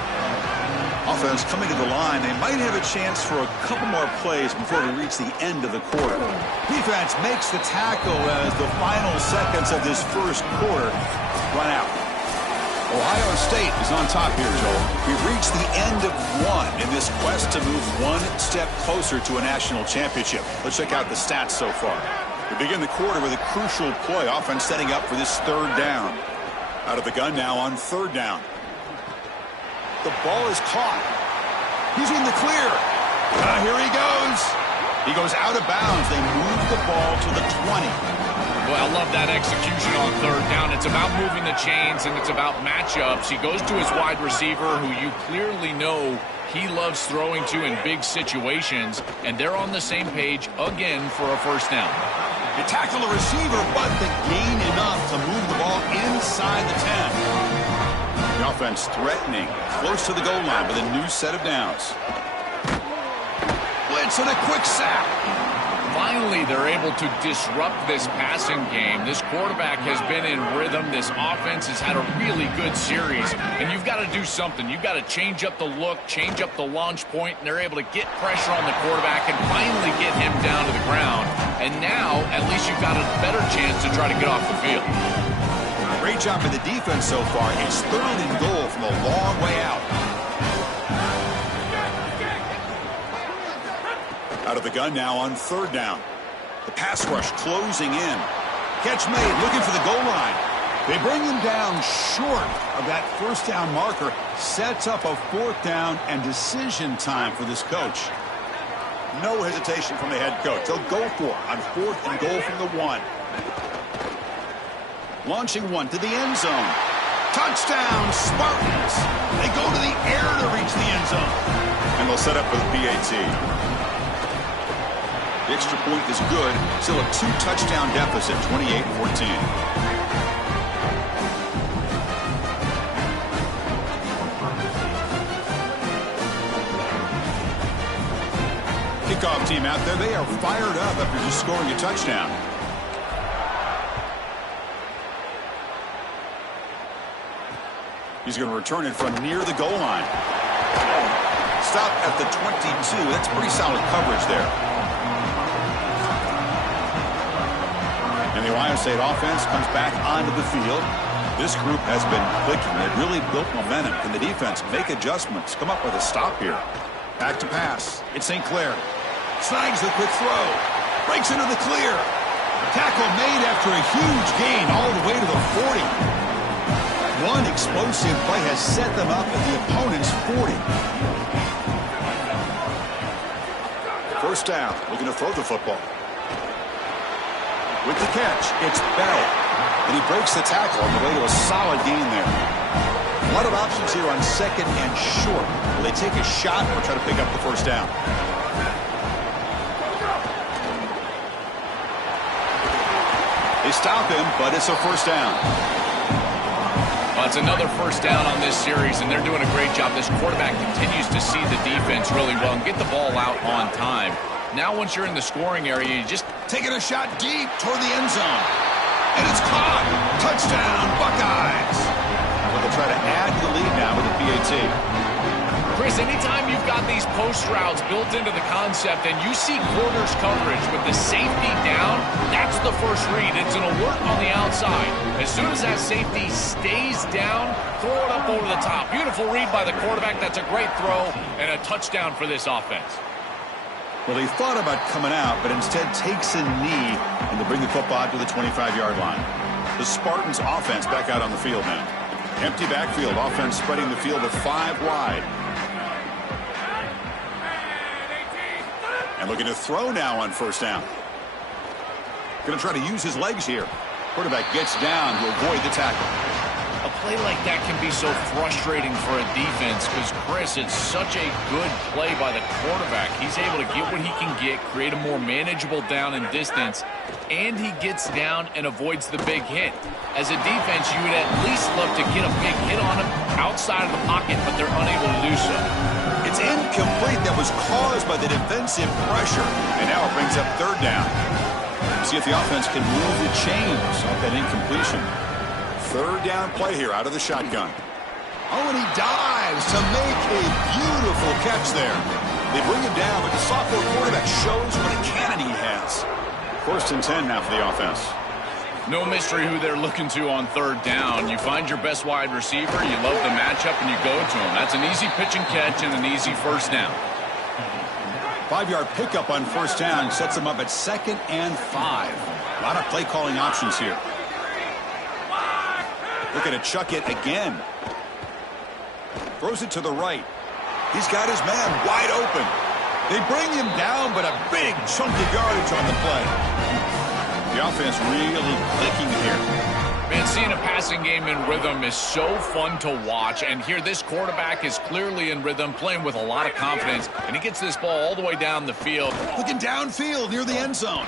Offense coming to the line. They might have a chance for a couple more plays before we reach the end of the quarter. Defense makes the tackle as the final seconds of this first quarter run out. Ohio State is on top here, Joel. We've reached the end of one in this quest to move one step closer to a national championship. Let's check out the stats so far. We begin the quarter with a crucial play. Offense setting up for this 3rd down. Out of the gun now on 3rd down. The ball is caught. He's in the clear. Here he goes. He goes out of bounds. They move the ball to the 20. Well, I love that execution on 3rd down. It's about moving the chains, and it's about matchups. He goes to his wide receiver, who you clearly know he loves throwing to in big situations, and they're on the same page again for a 1st down. You tackle a receiver, but the gain enough to move the ball inside the 10. The offense threatening, close to the goal line with a new set of downs. Blitz and a quick sack. Finally, they're able to disrupt this passing game. This quarterback has been in rhythm. This offense has had a really good series. And you've got to do something. You've got to change up the look, change up the launch point, and they're able to get pressure on the quarterback and finally get him down to the ground. And now, at least you've got a better chance to try to get off the field. Great job by the defense so far. It's 3rd and goal from a long way out. Out of the gun now on 3rd down. The pass rush closing in. Catch made, looking for the goal line. They bring him down short of that 1st down marker. Sets up a 4th down and decision time for this coach. No hesitation from the head coach. They'll go for it on 4th and goal from the 1. Launching one to the end zone. Touchdown, Spartans. They go to the air to reach the end zone. And they'll set up with PAT. The extra point is good. Still a 2-touchdown deficit, 28-14. Kickoff team out there. They are fired up after just scoring a touchdown. He's going to return it from near the goal line. Stop at the 22. That's pretty solid coverage there. And the Ohio State offense comes back onto the field. This group has been clicking. They've really built momentum. Can the defense make adjustments? Come up with a stop here. Back to pass. It's St. Clair. Snags the quick throw. Breaks into the clear. Tackle made after a huge gain all the way to the 40. One explosive play has set them up at the opponent's 40. First down, looking to throw the football. With the catch, it's Bell. And he breaks the tackle on the way to a solid gain there. A lot of options here on second and short. Will they take a shot or try to pick up the first down? They stop him, but it's a first down. Well, it's another first down on this series, and they're doing a great job. This quarterback continues to see the defense really well and get the ball out on time. Now once you're in the scoring area, you just taking a shot deep toward the end zone. And it's caught. Touchdown, Buckeyes. Well, they'll try to add to the lead now with the PAT. Chris, anytime you've got these post routes built into the concept and you see quarters coverage with the safety down, that's the first read. It's going to work on the outside. As soon as that safety stays down, throw it up over the top. Beautiful read by the quarterback. That's a great throw and a touchdown for this offense. Well, he thought about coming out, but instead takes a knee, and they bring the football out to the 25-yard line. The Spartans offense back out on the field now. Empty backfield, offense spreading the field with 5 wide. And looking to throw now on first down. Going to try to use his legs here. Quarterback gets down to avoid the tackle. A play like that can be so frustrating for a defense because, Chris, it's such a good play by the quarterback. He's able to get what he can get, create a more manageable down and distance, and he gets down and avoids the big hit. As a defense, you would at least love to get a big hit on him outside of the pocket, but they're unable to do so. It's incomplete. That was caused by the defensive pressure, and now it brings up third down. See if the offense can move the chains off that incompletion. Third down play here out of the shotgun. Oh, and he dives to make a beautiful catch there. They bring him down, but the sophomore quarterback shows what a cannon he has. First and 10 now for the offense. No mystery who they're looking to on third down. You find your best wide receiver, you love the matchup, and you go to him. That's an easy pitch and catch and an easy first down. 5-yard pickup on first down sets them up at 2nd and 5. A lot of play calling options here. Looking to chuck it again. Throws it to the right. He's got his man wide open. They bring him down, but a big chunk of yardage on the play. The offense really clicking here. Man, seeing a passing game in rhythm is so fun to watch. And here, this quarterback is clearly in rhythm, playing with a lot of confidence. And he gets this ball all the way down the field. Looking downfield near the end zone.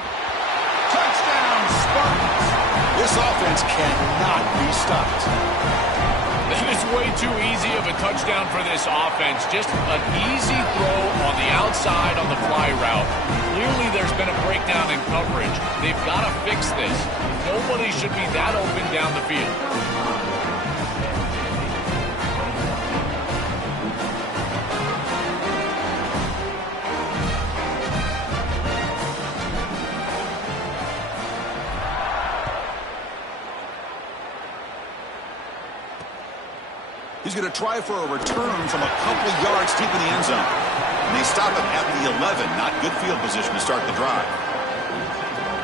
Touchdown, Spartans. This offense cannot be stopped. That is way too easy of a touchdown for this offense. Just an easy throw on the outside on the fly route. Clearly there's been a breakdown in coverage. They've got to fix this. Nobody should be that open down the field. He's going to try for a return from a couple yards deep in the end zone. And they stop him at the 11. Not good field position to start the drive.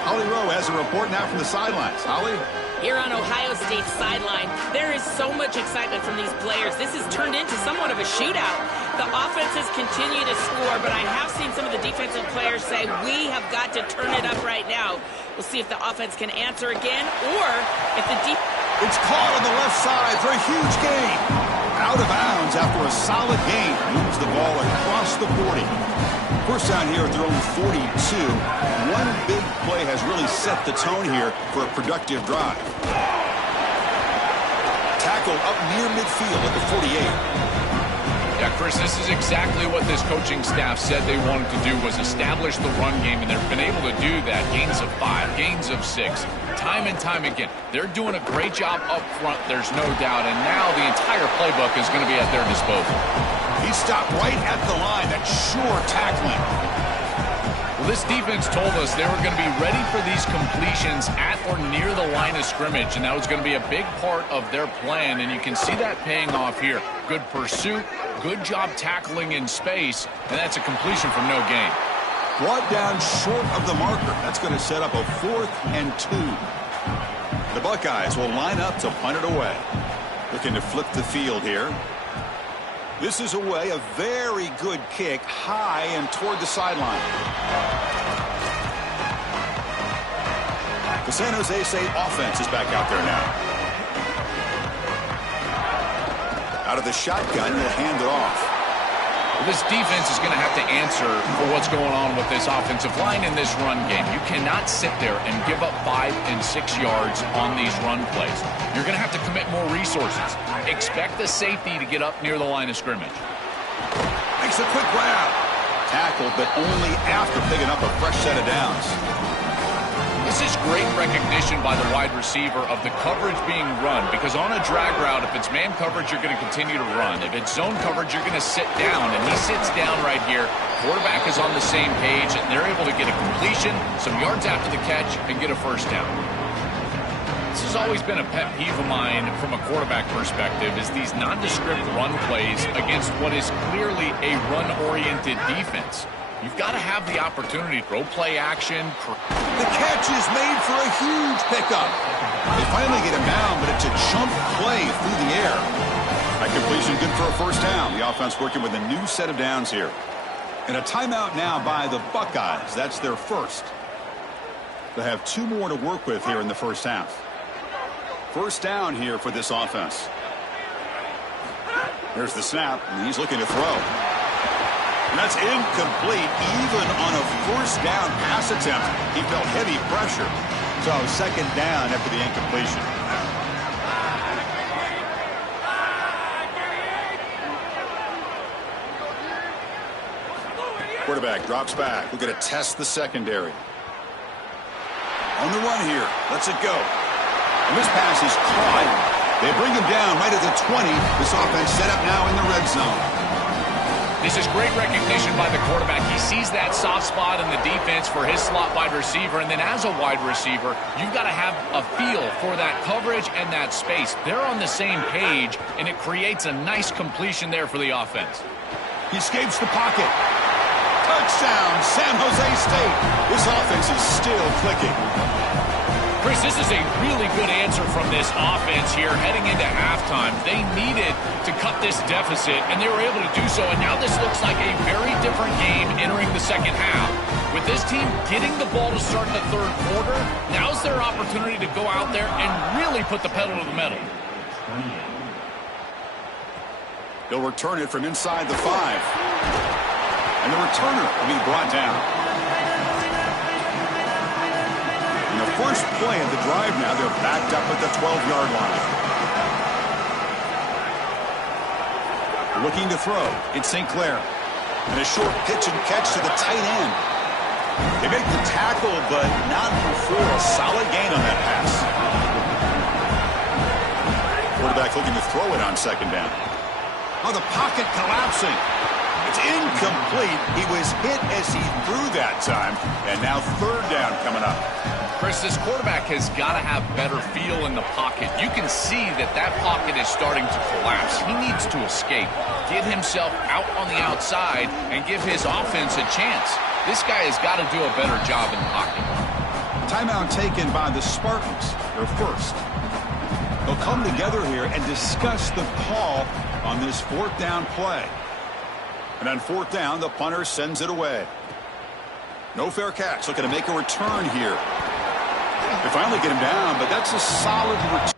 Holly Rowe has a report now from the sidelines. Holly? Here on Ohio State's sideline, there is so much excitement from these players. This has turned into somewhat of a shootout. The offenses continue to score, but I have seen some of the defensive players say, we have got to turn it up right now. We'll see if the offense can answer again, or if the defense... It's caught on the left side for a huge gain. Out of bounds after a solid gain. Moves the ball across the 40. First down here at their own 42. One big play has really set the tone here for a productive drive. Tackle up near midfield at the 48. Yeah, Chris, this is exactly what this coaching staff said they wanted to do, was establish the run game, and they've been able to do that. Gains of 5, gains of 6, time and time again. They're doing a great job up front, there's no doubt, and now the entire playbook is going to be at their disposal. He stopped right at the line. That's sure tackling. Well, this defense told us they were going to be ready for these completions at or near the line of scrimmage, and that was going to be a big part of their plan, and you can see that paying off here. Good pursuit, good job tackling in space, and that's a completion from no gain. Brought down short of the marker. That's going to set up a 4th and 2. The Buckeyes will line up to punt it away. Looking to flip the field here. This is away, a very good kick, high and toward the sideline. The San Jose State offense is back out there now. Out of the shotgun, he'll hand it off. This defense is going to have to answer for what's going on with this offensive line in this run game. You cannot sit there and give up 5 and 6 yards on these run plays. You're going to have to commit more resources. Expect the safety to get up near the line of scrimmage. Makes a quick grab. Tackled, but only after picking up a fresh set of downs. This is great recognition by the wide receiver of the coverage being run, because on a drag route, if it's man coverage, you're going to continue to run. If it's zone coverage, you're going to sit down, and he sits down right here. Quarterback is on the same page, and they're able to get a completion, some yards after the catch, and get a first down. This has always been a pet peeve of mine from a quarterback perspective, is these nondescript run plays against what is clearly a run-oriented defense. You've got to have the opportunity to throw play action. The catch is made for a huge pickup. They finally get him down, but it's a jump play through the air. That completion good for a first down. The offense working with a new set of downs here. And a timeout now by the Buckeyes. That's their first. They have 2 more to work with here in the first half. First down here for this offense. Here's the snap, and he's looking to throw. And that's incomplete. Even on a first down pass attempt, he felt heavy pressure. So second down after the incompletion. Quarterback drops back. We're going to test the secondary. On the run here. Lets it go. And this pass is caught. They bring him down right at the 20. This offense set up now in the red zone. This is great recognition by the quarterback. He sees that soft spot in the defense for his slot wide receiver, and then as a wide receiver, you've got to have a feel for that coverage and that space. They're on the same page, and it creates a nice completion there for the offense. He escapes the pocket. Touchdown, San Jose State. This offense is still clicking. Chris, this is a really good answer from this offense here heading into halftime. They needed to cut this deficit, and they were able to do so, and now this looks like a very different game entering the second half. With this team getting the ball to start the third quarter, now's their opportunity to go out there and really put the pedal to the metal. They'll return it from inside the 5. And the returner will be brought down. In the first play of the drive now, they're backed up at the 12-yard line. Looking to throw. It's St. Clair. And a short pitch and catch to the tight end. They make the tackle, but not before a solid gain on that pass. Quarterback looking to throw it on second down. Oh, the pocket collapsing. It's incomplete. He was hit as he threw that time. And now third down coming up. Chris, this quarterback has got to have better feel in the pocket. You can see that that pocket is starting to collapse. He needs to escape, get himself out on the outside, and give his offense a chance. This guy has got to do a better job in the pocket. Timeout taken by the Spartans. Their first. They'll come together here and discuss the call on this fourth down play. And on fourth down, the punter sends it away. No fair catch. Looking to make a return here. They finally get him down, but that's a solid return.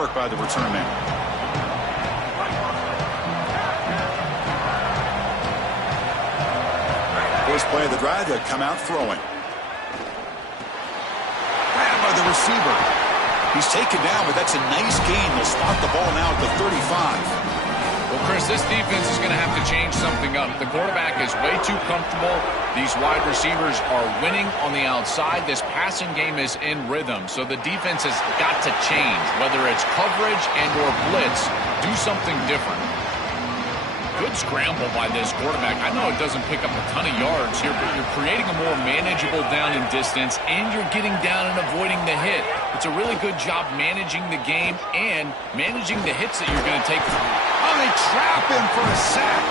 work by the return man. First play of the drive, they come out throwing. Grabbed by the receiver. He's taken down, but that's a nice gain. They'll spot the ball now at the 35. Well, Chris, this defense is going to have to change something up. The quarterback is way too comfortable. These wide receivers are winning on the outside. This passing game is in rhythm, so the defense has got to change. Whether it's coverage and or blitz, do something different. Good scramble by this quarterback. I know it doesn't pick up a ton of yards here, but you're creating a more manageable down and distance, and you're getting down and avoiding the hit. It's a really good job managing the game and managing the hits that you're going to take. Oh, they trap him for a sack.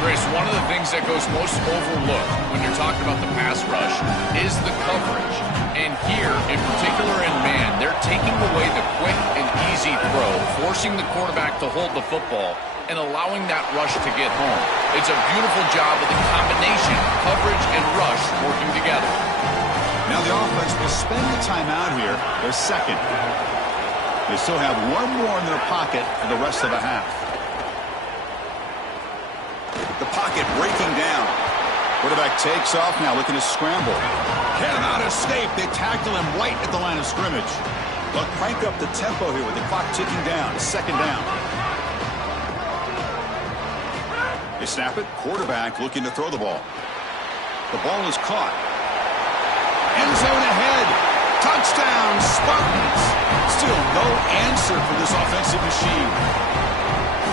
Chris, one of the things that goes most overlooked when you're talking about the pass rush is the coverage. And here, in particular in man, they're taking away the quick and easy throw, forcing the quarterback to hold the football and allowing that rush to get home. It's a beautiful job of the combination, coverage and rush working together. Now the offense will spend the timeout here. Their second. They still have one more in their pocket for the rest of the half. The pocket breaking down. Quarterback takes off now, looking to scramble. Cannot escape. They tackle him right at the line of scrimmage. They'll crank up the tempo here with the clock ticking down. Second down. They snap it. Quarterback looking to throw the ball. The ball is caught. End zone ahead. Touchdown, Spartans. Still no answer for this offensive machine.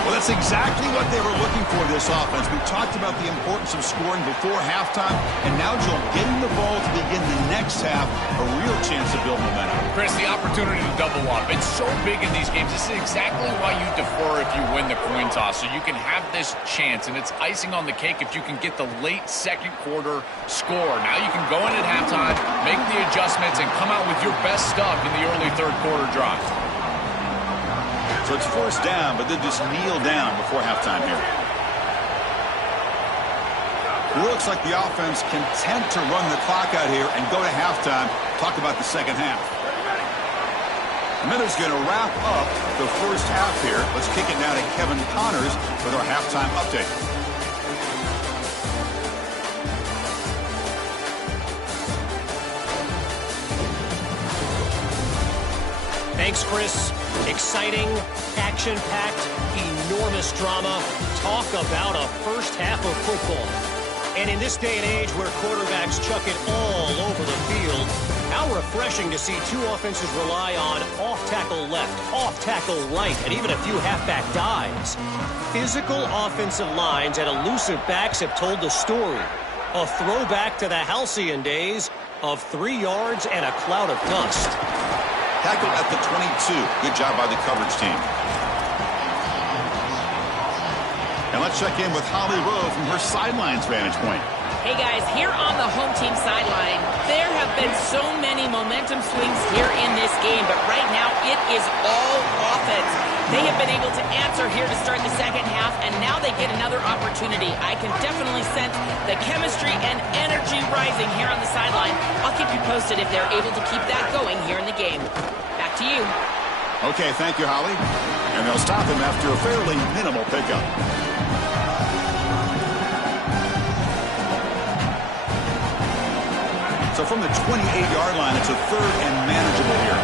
Well, that's exactly what they were looking for, this offense. We talked about the importance of scoring before halftime, and now, Joel, getting the ball to begin the next half, a real chance to build momentum. Chris, the opportunity to double up. It's so big in these games. This is exactly why you defer if you win the coin toss, so you can have this chance, and it's icing on the cake if you can get the late second quarter score. Now you can go in at halftime, make the adjustments, and come out with your best stuff in the early third quarter drive. So it's first down, but then just kneel down before halftime here. It looks like the offense content to run the clock out here and go to halftime. Talk about the second half. Miller's going to wrap up the first half here. Let's kick it now to Kevin Connors with our halftime update. Thanks, Chris. Exciting, action-packed, enormous drama. Talk about a first half of football. And in this day and age where quarterbacks chuck it all over the field, how refreshing to see two offenses rely on off-tackle left, off-tackle right, and even a few halfback dives. Physical offensive lines and elusive backs have told the story. A throwback to the halcyon days of 3 yards and a cloud of dust. Tackled at the 22. Good job by the coverage team. And let's check in with Holly Rowe from her sidelines vantage point. Hey guys, here on the home team sideline, there have been so many momentum swings here in this game, but right now it is all offense. They have been able to answer here to start the second half, and now they get another opportunity. I can definitely sense the chemistry and energy rising here on the sideline. I'll keep you posted if they're able to keep that going here in the game. Back to you. Okay, thank you, Holly. And they'll stop him after a fairly minimal pickup. So from the 28-yard line, it's a third and manageable here.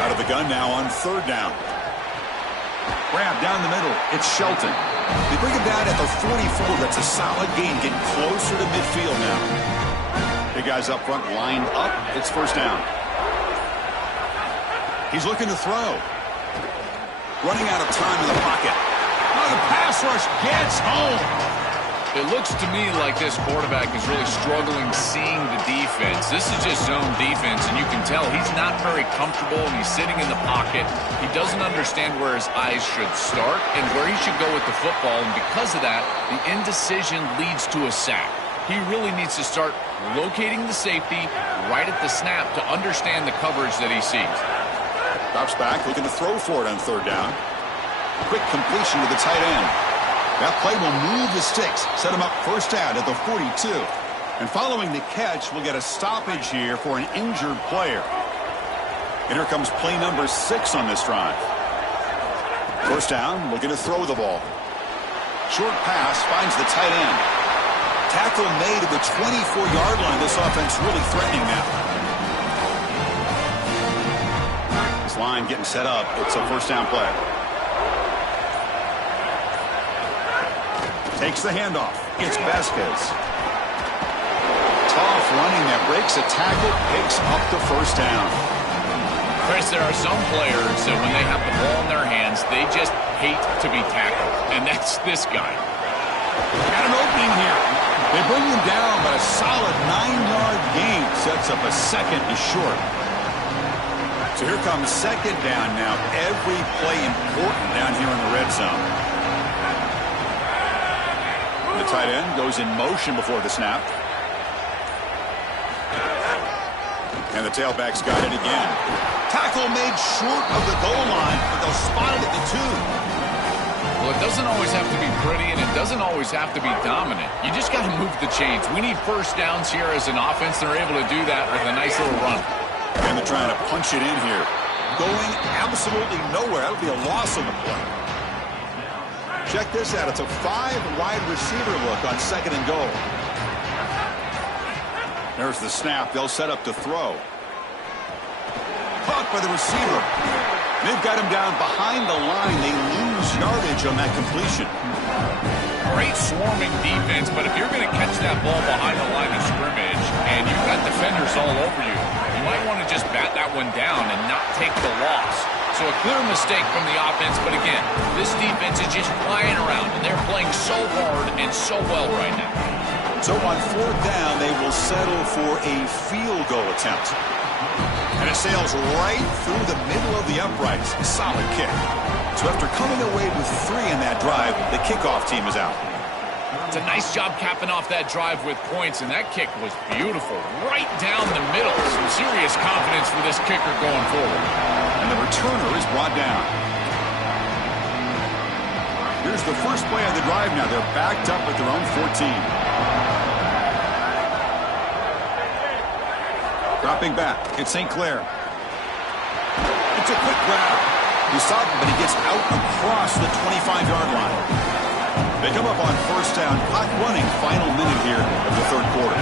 Out of the gun now on third down. Grab down the middle. It's Shelton. They bring him down at the 44. That's a solid gain. Getting closer to midfield now. Big guys up front lined up. It's first down. He's looking to throw. Running out of time in the pocket. Oh, the pass rush gets home. It looks to me like this quarterback is really struggling seeing the defense. This is just zone defense, and you can tell he's not very comfortable, and he's sitting in the pocket. He doesn't understand where his eyes should start and where he should go with the football, and because of that, the indecision leads to a sack. He really needs to start locating the safety right at the snap to understand the coverage that he sees. Drops back, looking to throw for it on third down. Quick completion to the tight end. That play will move the sticks, set him up first down at the 42. And following the catch, we'll get a stoppage here for an injured player. And here comes play number 6 on this drive. First down, looking to throw the ball. Short pass, finds the tight end. Tackle made at the 24-yard line. This offense really threatening now. This line getting set up. It's a first down play. Takes the handoff. It's Vasquez. Tough running that breaks a tackle, picks up the first down. Chris, there are some players that when they have the ball in their hands, they just hate to be tackled. And that's this guy. Got an opening here. They bring him down, but a solid 9-yard gain sets up a second and short. So here comes second down now. Every play important down here in the red zone. The tight end goes in motion before the snap. And the tailback's got it again. Tackle made short of the goal line, but they'll spot it at the 2. Well, it doesn't always have to be pretty, and it doesn't always have to be dominant. You just got to move the chains. We need first downs here as an offense. They're able to do that with a nice little run. And they're trying to punch it in here. Going absolutely nowhere. That'll be a loss on the play. Check this out. It's a 5-wide receiver look on second and goal. There's the snap. They'll set up to throw. Caught by the receiver. They've got him down behind the line. They lose yardage on that completion. Great swarming defense, but if you're going to catch that ball behind the line of scrimmage and you've got defenders all over you, you might want to just bat that one down and not take the loss. So a clear mistake from the offense, but again, this defense is just flying around, and they're playing so hard and so well right now. So on fourth down, they will settle for a field goal attempt. And it sails right through the middle of the uprights. A solid kick. So after coming away with 3 in that drive, the kickoff team is out. It's a nice job capping off that drive with points, and that kick was beautiful. Right down the middle. Some serious confidence for this kicker going forward. And the returner is brought down. Here's the first play of the drive now. They're backed up at their own 14. Dropping back, it's St. Clair. It's a quick grab. He stopped him, but he gets out across the 25-yard line. They come up on first down, clock running, final minute here of the third quarter.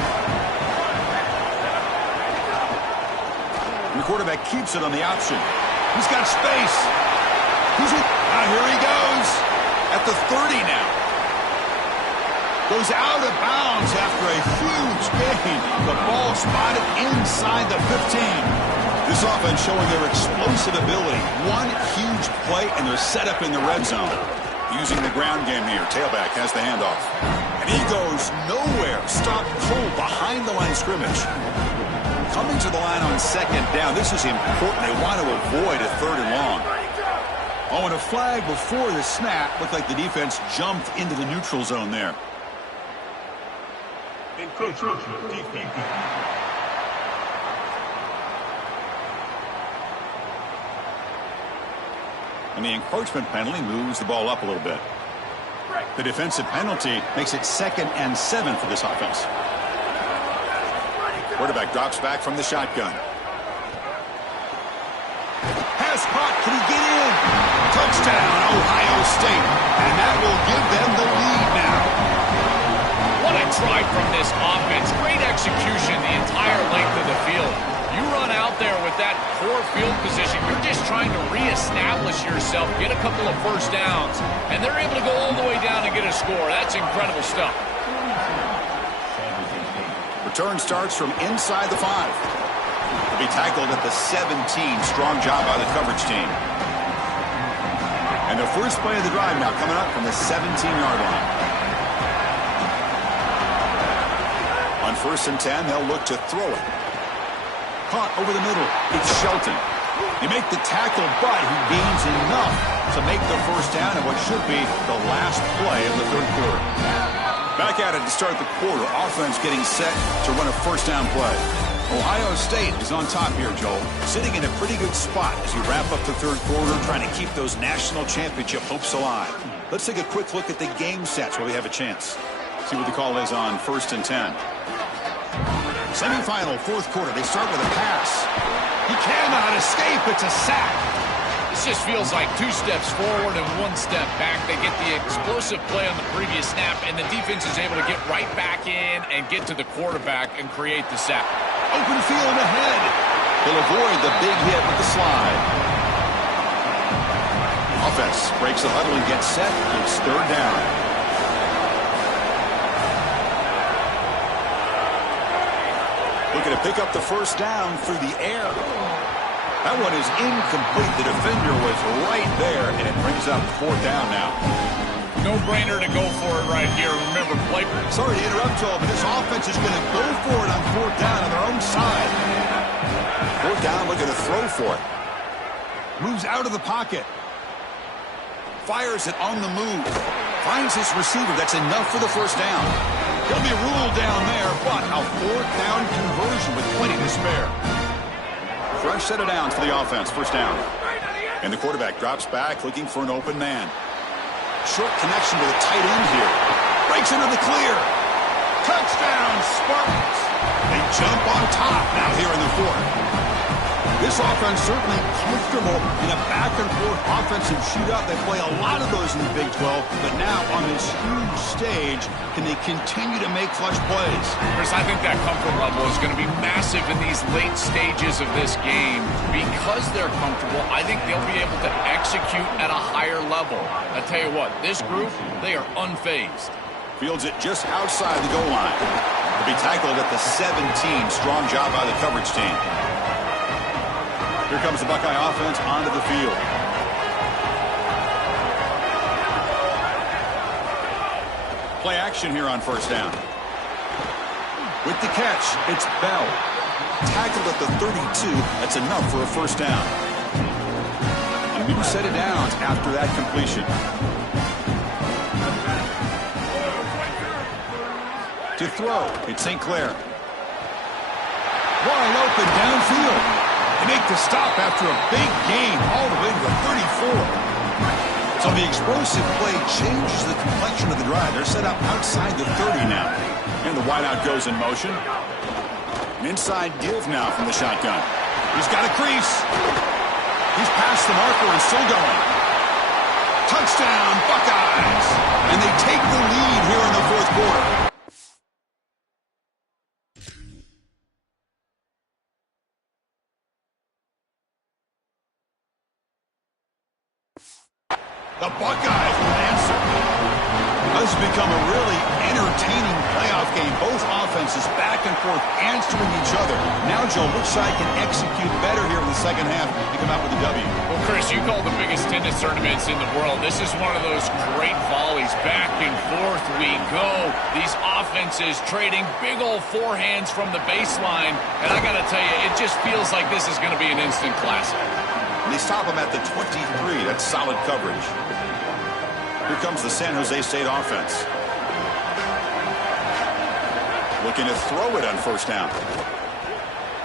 And the quarterback keeps it on the option. He's got space. Here he goes at the 30 now. Goes out of bounds after a huge gain. The ball spotted inside the 15. This offense showing their explosive ability. One huge play, and they're set up in the red zone. Using the ground game here. Tailback has the handoff. And he goes nowhere. Stopped cold behind the line of scrimmage. Coming to the line on second down. This is important. They want to avoid a third and long. Oh, and a flag before the snap. Looked like the defense jumped into the neutral zone there. And the encroachment penalty moves the ball up a little bit. The defensive penalty makes it 2nd and 7 for this offense. Quarterback drops back from the shotgun. Pass caught. Can he get in? Touchdown, Ohio State. And that will give them the lead now. What a drive from this offense. Great execution the entire length of the field. You run out there with that poor field position, you're just trying to reestablish yourself, get a couple of first downs, and they're able to go all the way down and get a score. That's incredible stuff. Return starts from inside the 5. He'll be tackled at the 17. Strong job by the coverage team. And the first play of the drive now coming up from the 17-yard line. On 1st and 10, they'll look to throw it. Caught over the middle. It's Shelton. They make the tackle, but he gains enough to make the first down in what should be the last play of the third quarter. Back at it to start the quarter. Offense getting set to run a first down play. Ohio State is on top here, Joel. Sitting in a pretty good spot as you wrap up the third quarter, trying to keep those national championship hopes alive. Let's take a quick look at the game stats where we have a chance. See what the call is on 1st and 10. Semifinal, fourth quarter. They start with a pass. He cannot escape. It's a sack. This just feels like 2 steps forward and 1 step back. They get the explosive play on the previous snap, and the defense is able to get right back in and get to the quarterback and create the sack. Open field ahead. He'll avoid the big hit with the slide. Offense breaks the huddle and gets set. It's third down. Looking to pick up the first down through the air. That one is incomplete. The defender was right there, and it brings up fourth down now. No-brainer to go for it right here. Remember, play. Sorry to interrupt, Joel, but this offense is going to go for it on fourth down on their own side. Fourth down, looking to throw for it. Moves out of the pocket. Fires it on the move. Finds his receiver. That's enough for the first down. He'll be ruled down there, but a fourth down conversion with plenty to spare. Fresh set of downs for the offense. First down. And the quarterback drops back looking for an open man. Short connection with a tight end here. Breaks into the clear. Touchdown, Spartans. They jump on top now here in the fourth. This offense certainly comfortable in a back-and-forth offensive shootout. They play a lot of those in the Big 12, but now on this huge stage, can they continue to make clutch plays? Chris, I think that comfort level is going to be massive in these late stages of this game. Because they're comfortable, I think they'll be able to execute at a higher level. I tell you what, this group, they are unfazed. Fields it just outside the goal line. To be tackled at the 17. Strong job by the coverage team. Here comes the Buckeye offense onto the field. Play action here on first down. With the catch, it's Bell. Tackled at the 32. That's enough for a first down. A new set of downs after that completion. To throw, it's St. Clair. Wide open downfield. They make the stop after a big gain all the way to the 34. So the explosive play changes the complexion of the drive. They're set up outside the 30 now. And the wideout goes in motion. An inside give now from the shotgun. He's got a crease. He's past the marker and still going. Touchdown, Buckeyes. And they take the lead here in the fourth quarter. The Buckeyes will answer. This has become a really entertaining playoff game. Both offenses back and forth answering each other. Now, Joe, which side can execute better here in the second half to come out with a W? Well, Chris, you call the biggest tennis tournaments in the world. This is one of those great volleys. Back and forth we go. These offenses trading big old forehands from the baseline. And I got to tell you, it just feels like this is going to be an instant classic. And they stop him at the 23. That's solid coverage. Here comes the San Jose State offense. Looking to throw it on first down.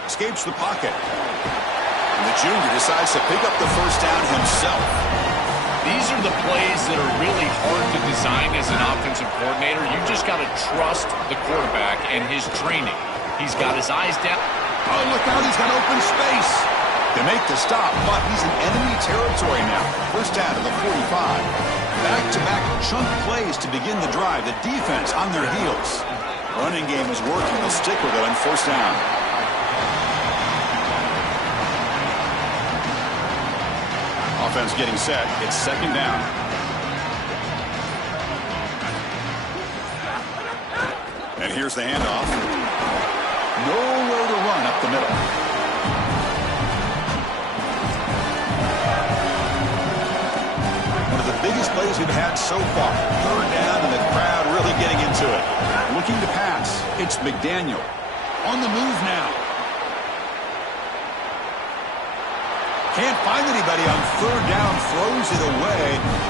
Escapes the pocket. And the junior decides to pick up the first down himself. These are the plays that are really hard to design as an offensive coordinator. You just got to trust the quarterback and his training. He's got his eyes down. Oh, look out. He's got open space. They make the stop, but he's in enemy territory now. First down to the 45. Back-to-back chunk plays to begin the drive. The defense on their heels. Running game is working. They'll stick with it on first down. Offense getting set. It's second down. And here's the handoff. Nowhere to run up the middle. Biggest plays we've had so far. Third down and the crowd really getting into it. Looking to pass. It's McDaniel. On the move now. Can't find anybody on third down. Throws it away.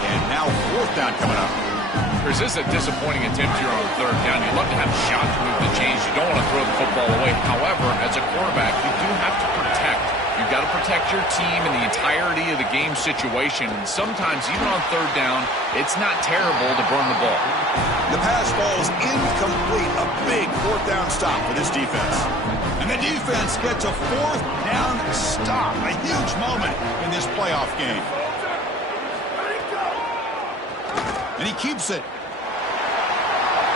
And now fourth down coming up. Chris, this is a disappointing attempt here on third down. You love to have a shot to move the chains. You don't want to throw the football away. However, as a quarterback, you do have to protect You've got to protect your team and the entirety of the game situation. And sometimes, even on third down, it's not terrible to burn the ball. The pass falls incomplete. A big fourth down stop for this defense. And the defense gets a fourth down stop. A huge moment in this playoff game. And he keeps it.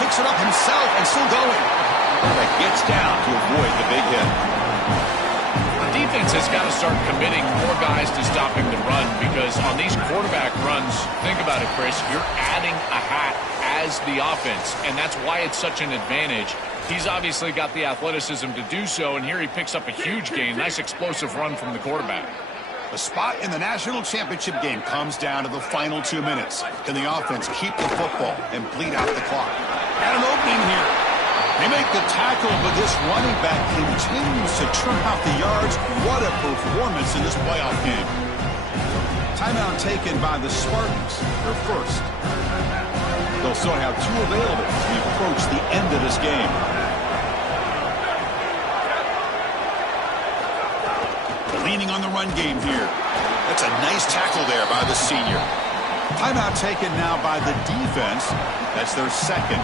Picks it up himself and still going. That gets down to avoid the big hit. The defense has got to start committing more guys to stopping the run because on these quarterback runs, think about it, Chris, you're adding a hat as the offense, and that's why it's such an advantage. He's obviously got the athleticism to do so, and here he picks up a huge gain. Nice explosive run from the quarterback. A spot in the national championship game comes down to the final 2 minutes. Can the offense keep the football and bleed out the clock? Got an opening here. They make the tackle, but this running back continues to churn out the yards. What a performance in this playoff game. Timeout taken by the Spartans. Their first. They'll still have 2 available as we approach the end of this game. Leaning on the run game here. That's a nice tackle there by the senior. Timeout taken now by the defense. That's their second.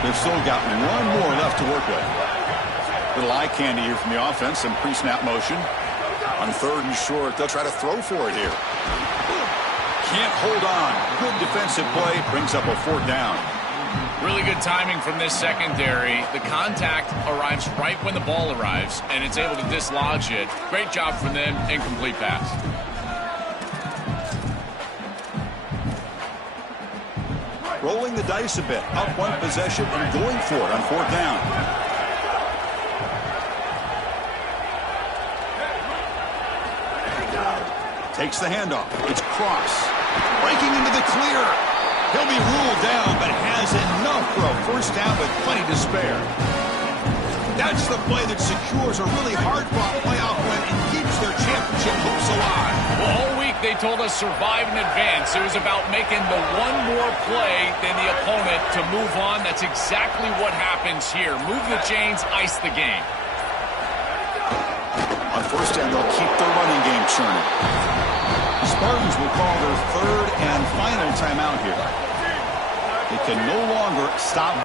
They've still got 1 more left to work with. Little eye candy here from the offense. Some pre-snap motion. On third and short, they'll try to throw for it here. Can't hold on. Good defensive play. Brings up a fourth down. Really good timing from this secondary. The contact arrives right when the ball arrives, and it's able to dislodge it. Great job from them. Incomplete pass. Rolling the dice a bit. Up 1 possession and going for it on fourth down. Takes the handoff. It's Cross. Breaking into the clear. He'll be ruled down, but has enough for a first down with plenty to spare. That's the play that secures a really hard-fought playoff win and keeps their championship hopes alive. Well, all week they told us survive and advance. It was about making the 1 more play than the opponent to move on. That's exactly what happens here. Move the chains, ice the game. On first down, they'll keep their running game churning. The Spartans will call their third and final timeout here. They can no longer stop